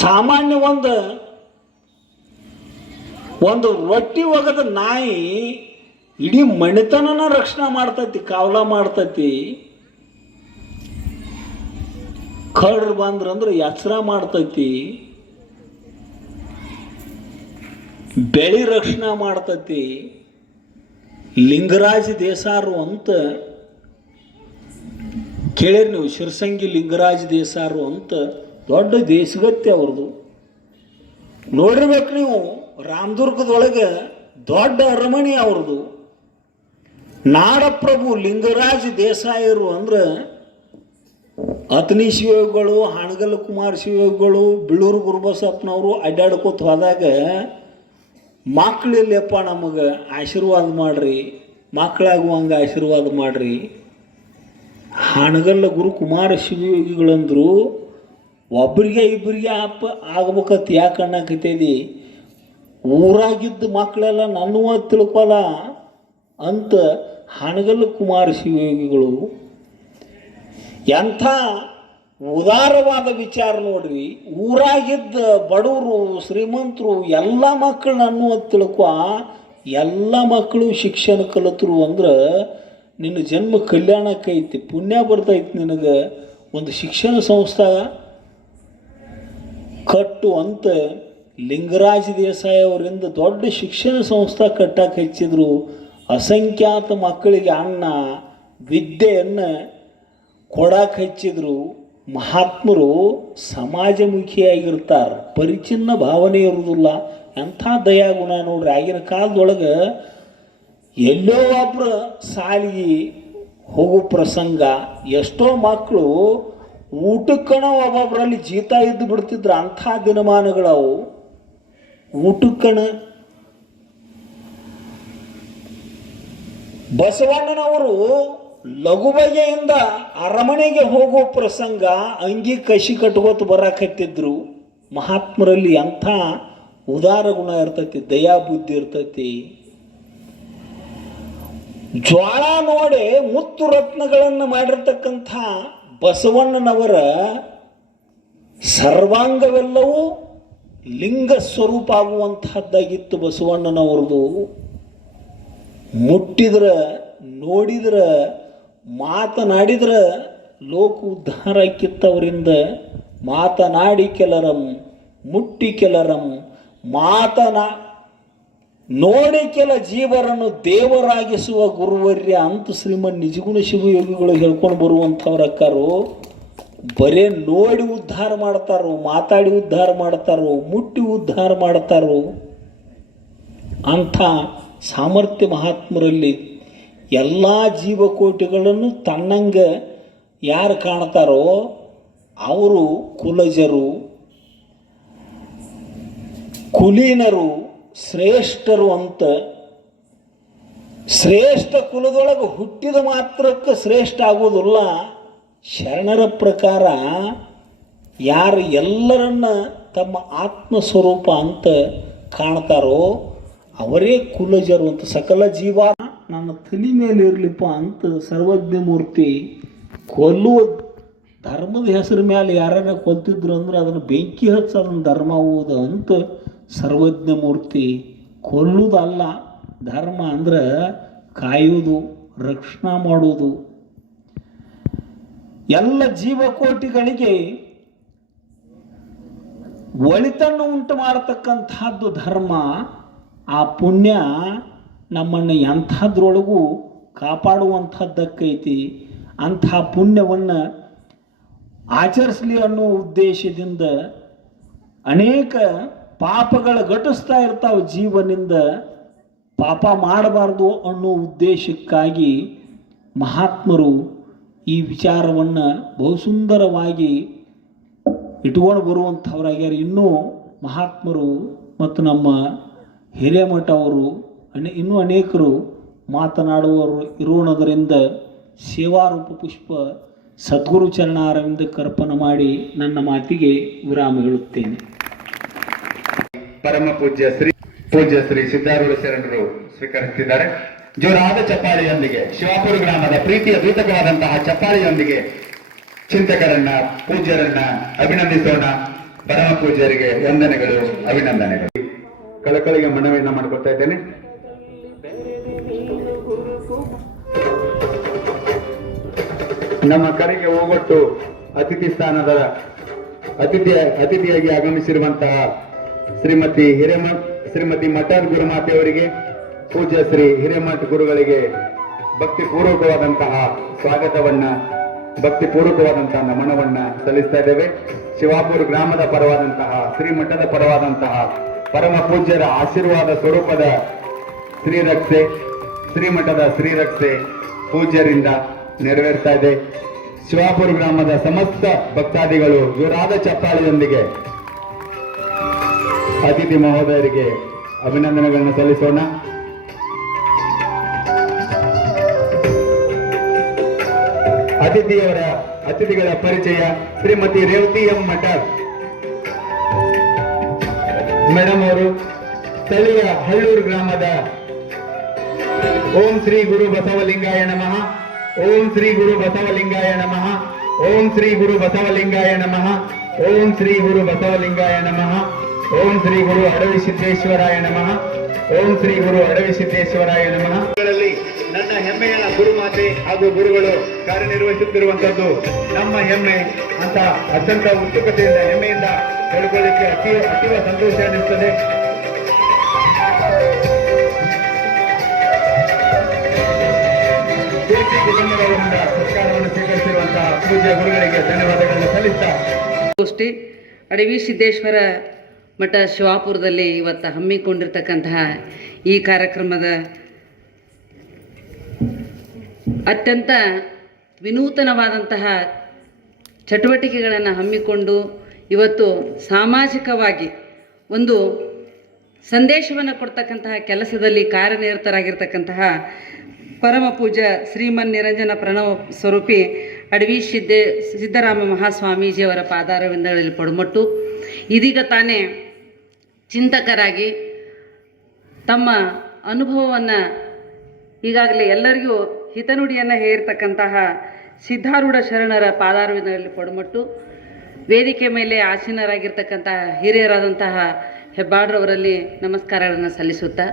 ಸಾಮಾನ್ಯ ಒಂದು ರೊಟ್ಟಿ ಒಗದ ನಾಯಿ ಇಡೀ ಮಣಿತನನ ರಕ್ಷಣೆ ಮಾಡ್ತೈತಿ, ಕಾವಲ ಮಾಡ್ತೈತಿ. ಕಳ್ರು ಬಂದ್ರಂದ್ರೆ ಎಚ್ಚರ ಮಾಡ್ತೈತಿ, ಬೆಳಿ ರಕ್ಷಣೆ ಮಾಡ್ತೈತಿ. ಲಿಂಗರಾಜ ದೇಸಾರು ಅಂತ ಕೇಳಿರಿ ನೀವು, ಶಿರಸಂಗಿ ಲಿಂಗರಾಜ ದೇಸಾರು ಅಂತ ದೊಡ್ಡ ದೇಶಗತ್ತಿ ಅವ್ರದ್ದು. ನೋಡಿರ್ಬೇಕು ನೀವು, ರಾಮದುರ್ಗದೊಳಗೆ ದೊಡ್ಡ ಅರಮನೆ ಅವ್ರದ್ದು. ನಾಡಪ್ರಭು ಲಿಂಗರಾಜ ದೇಸಾಯರು ಅಂದ್ರೆ ಅತನಿ ಶಿವಗಳು, ಹಾಣಗಲ್ ಕುಮಾರ ಶಿವಗಳು, ಬಿಳೂರು ಗುರುಬಸಪ್ಪನವರು ಅಡ್ಡಾಡ್ಕೋತ ಹೋದಾಗ ಮಕ್ಕಳಿಲ್ಲಪ್ಪ ನಮಗೆ ಆಶೀರ್ವಾದ ಮಾಡ್ರಿ, ಮಕ್ಕಳಾಗುವಂಗೆ ಆಶೀರ್ವಾದ ಮಾಡ್ರಿ. ಹಾಣಗಲ್ಲ ಗುರು ಕುಮಾರ ಶಿವಯೋಗಿಗಳಂದ್ರು ಒಬ್ಬರಿಗೆ ಇಬ್ಬರಿಗೆ ಆಗ್ಬೇಕತ್ ಯಾಕೆ ಅನ್ನಕತ್ತೈದಿ, ಊರಾಗಿದ್ದ ಮಕ್ಕಳೆಲ್ಲ ನನ್ನವ ತಿಳ್ಕೊಲ್ಲ ಅಂತ ಹಾಣಗಲ್ಲ ಕುಮಾರ ಶಿವಯೋಗಿಗಳು. ಎಂಥ ಉದಾರವಾದ ವಿಚಾರ ನೋಡ್ರಿ. ಊರಾಗಿದ್ದ ಬಡವರು ಶ್ರೀಮಂತರು ಎಲ್ಲ ಮಕ್ಕಳು ಅನ್ನುವ ತಿಳ್ಕೊ, ಎಲ್ಲ ಮಕ್ಕಳು ಶಿಕ್ಷಣ ಕಲಿತರು ಅಂದ್ರೆ ನಿನ್ನ ಜನ್ಮ ಕಲ್ಯಾಣಕ್ಕೈತಿ, ಪುಣ್ಯ ಬರ್ತೈತಿ ನಿನಗೆ. ಒಂದು ಶಿಕ್ಷಣ ಸಂಸ್ಥೆ ಕಟ್ಟು ಅಂತ ಲಿಂಗರಾಜ ದೇಸಾಯಿ ಅವರಿಂದ ದೊಡ್ಡ ಶಿಕ್ಷಣ ಸಂಸ್ಥೆ ಕಟ್ಟಕ್ಕೆ ಹಚ್ಚಿದ್ರು. ಅಸಂಖ್ಯಾತ ಮಕ್ಕಳಿಗೆ ಅನ್ನ ವಿದ್ಯೆಯನ್ನು ಕೊಡಕ್ಕೆ ಹಚ್ಚಿದ್ರು. ಮಹಾತ್ಮರು ಸಮಾಜಮುಖಿಯಾಗಿರ್ತಾರೆ, ಪರಿಚಿನ್ನ ಭಾವನೆ ಇರುವುದಿಲ್ಲ. ಎಂಥ ದಯಾಗುಣ ನೋಡ್ರಿ. ಆಗಿನ ಕಾಲದೊಳಗೆ ಎಲ್ಲೋ ಒಬ್ಬರು ಸಾಲಿಗೆ ಹೋಗೋ ಪ್ರಸಂಗ, ಎಷ್ಟೋ ಮಕ್ಕಳು ಊಟಕ್ಕಣ ಒಬ್ಬೊಬ್ಬರಲ್ಲಿ ಜೀತ ಇದ್ದು ಬಿಡ್ತಿದ್ರು. ಅಂಥ ದಿನಮಾನಗಳವು. ಊಟಕ್ಕಣ ಬಸವಣ್ಣನವರು ಲಘು ಬಗೆಯಿಂದ ಅರಮನೆಗೆ ಹೋಗೋ ಪ್ರಸಂಗ ಅಂಗಿ ಕಸಿ ಕಟ್ಕೋತ ಬರಾಕತ್ತಿದ್ರು. ಮಹಾತ್ಮರಲ್ಲಿ ಅಂಥ ಉದಾರ ಗುಣ ಇರ್ತೈತಿ, ದಯಾ ಬುದ್ಧಿ ಇರ್ತೈತಿ. ಜ್ವಾಳ ನೋಡಿ ಮುತ್ತು ರತ್ನಗಳನ್ನು ಮಾಡಿರ್ತಕ್ಕಂಥ ಬಸವಣ್ಣನವರ ಸರ್ವಾಂಗವೆಲ್ಲವೂ ಲಿಂಗ ಸ್ವರೂಪ ಆಗುವಂತಹದ್ದಾಗಿತ್ತು ಬಸವಣ್ಣನವ್ರದು. ಮುಟ್ಟಿದ್ರೆ, ನೋಡಿದ್ರೆ, ಮಾತನಾಡಿದ್ರೆ ಲೋಕ ಉದ್ಧಾರ ಆಕ್ಕಿತ್ತವರಿಂದ. ಮಾತನಾಡಿ ಕೆಲರಂ, ಮುಟ್ಟಿ ಕೆಲರಂ, ನೋಡಿ ಕೆಲ ಜೀವರನ್ನು ದೇವರಾಗಿಸುವ ಗುರುವರ್ಯ ಅಂತ ಶ್ರೀಮನ್ ನಿಜಗುಣ ಶಿವಯೋಗಿಗಳು ಹೇಳ್ಕೊಂಡು ಬರುವಂಥವ್ರಕ್ಕಾರು. ಬರೇ ನೋಡಿ ಉದ್ಧಾರ ಮಾಡ್ತಾರೋ, ಮಾತಾಡಿ ಉದ್ಧಾರ ಮಾಡ್ತಾರೋ, ಮುಟ್ಟಿ ಉದ್ಧಾರ ಮಾಡ್ತಾರೋ. ಅಂಥ ಸಾಮರ್ಥ್ಯ ಮಹಾತ್ಮರಲ್ಲಿ. ಎಲ್ಲ ಜೀವಕೋಟಿಗಳನ್ನು ತನ್ನಂಗೆ ಯಾರು ಕಾಣ್ತಾರೋ ಅವರು ಕುಲಜರು, ಕುಲೀನರು, ಶ್ರೇಷ್ಠರು ಅಂತ. ಶ್ರೇಷ್ಠ ಕುಲದೊಳಗೆ ಹುಟ್ಟಿದ ಮಾತ್ರಕ್ಕೆ ಶ್ರೇಷ್ಠ ಆಗೋದಿಲ್ಲ. ಶರಣರ ಪ್ರಕಾರ ಯಾರು ಎಲ್ಲರನ್ನ ತಮ್ಮ ಆತ್ಮಸ್ವರೂಪ ಅಂತ ಕಾಣ್ತಾರೋ ಅವರೇ ಕುಲಜರು ಅಂತ. ಸಕಲ ಜೀವ ನನ್ನ ತಲೆ ಮೇಲೆ ಇರಲಿಪ್ಪ ಅಂತ ಸರ್ವಜ್ಞ ಮೂರ್ತಿ ಕೊಲ್ಲುವ ಧರ್ಮದ ಹೆಸರು ಮೇಲೆ ಯಾರ್ಯಾರ ಕೊಲ್ತಿದ್ರು ಅಂದ್ರೆ ಅದನ್ನು ಬೆಂಕಿ ಹಚ್ಚ ಅದನ್ನು ಧರ್ಮ ಓದು ಅಂತ ಸರ್ವಜ್ಞ ಮೂರ್ತಿ. ಕೊಲ್ಲುವುದಲ್ಲ ಧರ್ಮ ಅಂದ್ರೆ ಕಾಯುವುದು, ರಕ್ಷಣಾ ಮಾಡುವುದು. ಎಲ್ಲ ಜೀವಕೋಟಿಗಳಿಗೆ ಒಳಿತನ್ನು ಉಂಟು ಮಾಡತಕ್ಕಂಥದ್ದು ಧರ್ಮ. ಆ ಪುಣ್ಯ ನಮ್ಮನ್ನು ಎಂಥದ್ರೊಳಗೂ ಕಾಪಾಡುವಂಥದ್ದಕ್ಕೈತಿ. ಅಂಥ ಪುಣ್ಯವನ್ನು ಆಚರಿಸಲಿ ಅನ್ನೋ ಉದ್ದೇಶದಿಂದ ಅನೇಕ ಪಾಪಗಳು ಘಟಿಸ್ತಾ ಇರ್ತಾವೆ. ಜೀವನಿಂದ ಪಾಪ ಮಾಡಬಾರ್ದು ಅನ್ನೋ ಉದ್ದೇಶಕ್ಕಾಗಿ ಮಹಾತ್ಮರು ಈ ವಿಚಾರವನ್ನು ಬಹುಸುಂದರವಾಗಿ ಇಟ್ಕೊಂಡು ಬರುವಂಥವ್ರಾಗ್ಯಾರ. ಇನ್ನೂ ಮಹಾತ್ಮರು ಮತ್ತು ನಮ್ಮ ಹಿರೇಮಠ ಅವರು ಇನ್ನೂ ಅನೇಕರು ಮಾತನಾಡುವವರು ಇರೋಣದರಿಂದ ಸೇವಾರೂಪ ಪುಷ್ಪ ಸದ್ಗುರು ಚರಣಾರವಿಂದಕ್ಕೆ ಅರ್ಪಣೆ ಮಾಡಿ ನನ್ನ ಮಾತಿಗೆ ವಿರಾಮ ಹೇಳುತ್ತೇನೆ. ಪರಮ ಪೂಜ್ಯ ಶ್ರೀ ಸಿದ್ಧಾರೂಢ ಶರಣರು ಸ್ವೀಕರಿಸುತ್ತಿದ್ದಾರೆ. ಜೋರಾದ ಚಪ್ಪಾಳೆಯೊಂದಿಗೆ ಶಿವಾಪುರ ಗ್ರಾಮದ ಪ್ರೀತಿಯ ದೂತಕವಾದಂತಹ ಚಪ್ಪಾಳೆಯೊಂದಿಗೆ ಚಿಂತಕರನ್ನ, ಪೂಜ್ಯರನ್ನ ಅಭಿನಂದಿಸೋಣ. ಪರಮ ಪೂಜ್ಯರಿಗೆ ವಂದನೆಗಳು, ಅಭಿನಂದನೆಗಳು. ಕಳಕಳಿಗೆ ಮನವಿಯನ್ನ ಮಾಡಿಕೊಳ್ತಾ ಇದ್ದೇನೆ. ನಮ್ಮ ಕರೆಗೆ ಹೋಗೊಟ್ಟು ಅತಿಥಿ ಸ್ಥಾನದ ಅತಿಥಿಯಾಗಿ ಆಗಮಿಸಿರುವಂತಹ ಶ್ರೀಮತಿ ಮಠದ್ ಗುರುಮಾತೆಯವರಿಗೆ, ಪೂಜ್ಯ ಶ್ರೀ ಹಿರೇಮಠ ಗುರುಗಳಿಗೆ ಭಕ್ತಿಪೂರ್ವಕವಾದಂತಹ ಸ್ವಾಗತವನ್ನ, ಭಕ್ತಿಪೂರ್ವಕವಾದಂತಹ ನಮನವನ್ನ ಸಲ್ಲಿಸ್ತಾ ಇದ್ದೇವೆ. ಶಿವಾಪುರ ಗ್ರಾಮದ ಪರವಾದಂತಹ ಶ್ರೀಮಠದ ಪರವಾದಂತಹ ಪರಮ ಪೂಜ್ಯರ ಆಶೀರ್ವಾದ ಸ್ವರೂಪದ ಶ್ರೀರಕ್ಷೆ, ಶ್ರೀಮಠದ ಶ್ರೀರಕ್ಷೆ ಪೂಜ್ಯರಿಂದ ನೆರವೇರ್ತಾ ಇದೆ. ಶಿವಾಪುರ ಗ್ರಾಮದ ಸಮಸ್ತ ಭಕ್ತಾದಿಗಳು ಜೋರಾದ ಚಪ್ಪಾಳೆಯೊಂದಿಗೆ ಅತಿಥಿ ಮಹೋದಯರಿಗೆ ಅಭಿನಂದನೆಗಳನ್ನು ಸಲ್ಲಿಸೋಣ. ಅತಿಥಿಗಳ ಪರಿಚಯ ಶ್ರೀಮತಿ ರೇವತಿ ಎಂ ಮಠದ್ ಮೇಡಮ್ ಅವರು ಸ್ಥಳೀಯ ಹಳ್ಳೂರು ಗ್ರಾಮದ ಓಂ ಶ್ರೀ ಗುರು ಬಸವಲಿಂಗಾಯ ನಮಃ, ಓಂ ಶ್ರೀ ಗುರು ಬಸವಲಿಂಗಾಯ ನಮಃ, ಓಂ ಶ್ರೀ ಗುರು ಬಸವಲಿಂಗಾಯ ನಮಃ, ಓಂ ಶ್ರೀ ಗುರು ಬಸವಲಿಂಗಾಯ ನಮಃ, ಓಂ ಶ್ರೀ ಗುರು ಅಡವಿ ಸಿದ್ದೇಶ್ವರಾಯ ನಮಃ, ಓಂ ಶ್ರೀ ಗುರು ಅಡವಿ ಸಿದ್ದೇಶ್ವರಾಯ ನಮಃ. ನನ್ನ ಹೆಮ್ಮೆಯ ಗುರುಮಾತೆ ಹಾಗೂ ಗುರುಗಳು ಕಾರ್ಯನಿರ್ವಹಿಸುತ್ತಿರುವಂತದ್ದು ನಮ್ಮ ಹೆಮ್ಮೆ ಅಂತ ಅತ್ಯಂತ ಉತ್ಸುಕತೆಯಿಂದ ಹೆಮ್ಮೆಯಿಂದ ಹೇಳಿಕೊಳ್ಳಿಕ್ಕೆ ಅತೀವ ಸಂತೋಷ ಅನಿಸುತ್ತದೆ. ಕುಟುಂಬದವರಿಂದ ಸರ್ಕಾರವನ್ನು ಸ್ವೀಕರಿಸಿರುವಂತಹ ಪೂಜ್ಯ ಗುರುಗಳಿಗೆ ಧನ್ಯವಾದಗಳನ್ನು ಸಲ್ಲಿಸ್ತಾ ಗೋಷ್ಠಿ ಅಡವಿ ಸಿದ್ದೇಶ್ವರ ಮಠ ಶಿವಾಪುರದಲ್ಲಿ ಇವತ್ತು ಹಮ್ಮಿಕೊಂಡಿರ್ತಕ್ಕಂತಹ ಈ ಕಾರ್ಯಕ್ರಮದ ಅತ್ಯಂತ ವಿನೂತನವಾದಂತಹ ಚಟುವಟಿಕೆಗಳನ್ನು ಹಮ್ಮಿಕೊಂಡು ಇವತ್ತು ಸಾಮಾಜಿಕವಾಗಿ ಒಂದು ಸಂದೇಶವನ್ನು ಕೊಡ್ತಕ್ಕಂತಹ ಕೆಲಸದಲ್ಲಿ ಕಾರ್ಯನಿರತರಾಗಿರ್ತಕ್ಕಂತಹ ಪರಮ ಪೂಜ್ಯ ಶ್ರೀಮನ್ ನಿರಂಜನ ಪ್ರಣವ ಸ್ವರೂಪಿ ಅಡವಿ ಸಿದ್ದರಾಮ ಮಹಾಸ್ವಾಮೀಜಿಯವರ ಪಾದಾರವಿಂದಗಳಲ್ಲಿ ಪಡುಮಟ್ಟು ಇದೀಗ ತಾನೇ ಚಿಂತಕರಾಗಿ ತಮ್ಮ ಅನುಭವವನ್ನು ಈಗಾಗಲೇ ಎಲ್ಲರಿಗೂ ಹಿತನುಡಿಯನ್ನು ಹೇರಿರ್ತಕ್ಕಂತಹ ಸಿದ್ಧಾರೂಢ ಶರಣರ ಪಾದಾರವಿಂದಗಳಲ್ಲಿ ಪಡುಮಟ್ಟು ವೇದಿಕೆ ಮೇಲೆ ಆಸೀನರಾಗಿರ್ತಕ್ಕಂತಹ ಹಿರಿಯರಾದಂತಹ ಹೆಬ್ಬಾಡ್ರವರಲ್ಲಿ ನಮಸ್ಕಾರಗಳನ್ನು ಸಲ್ಲಿಸುತ್ತಾ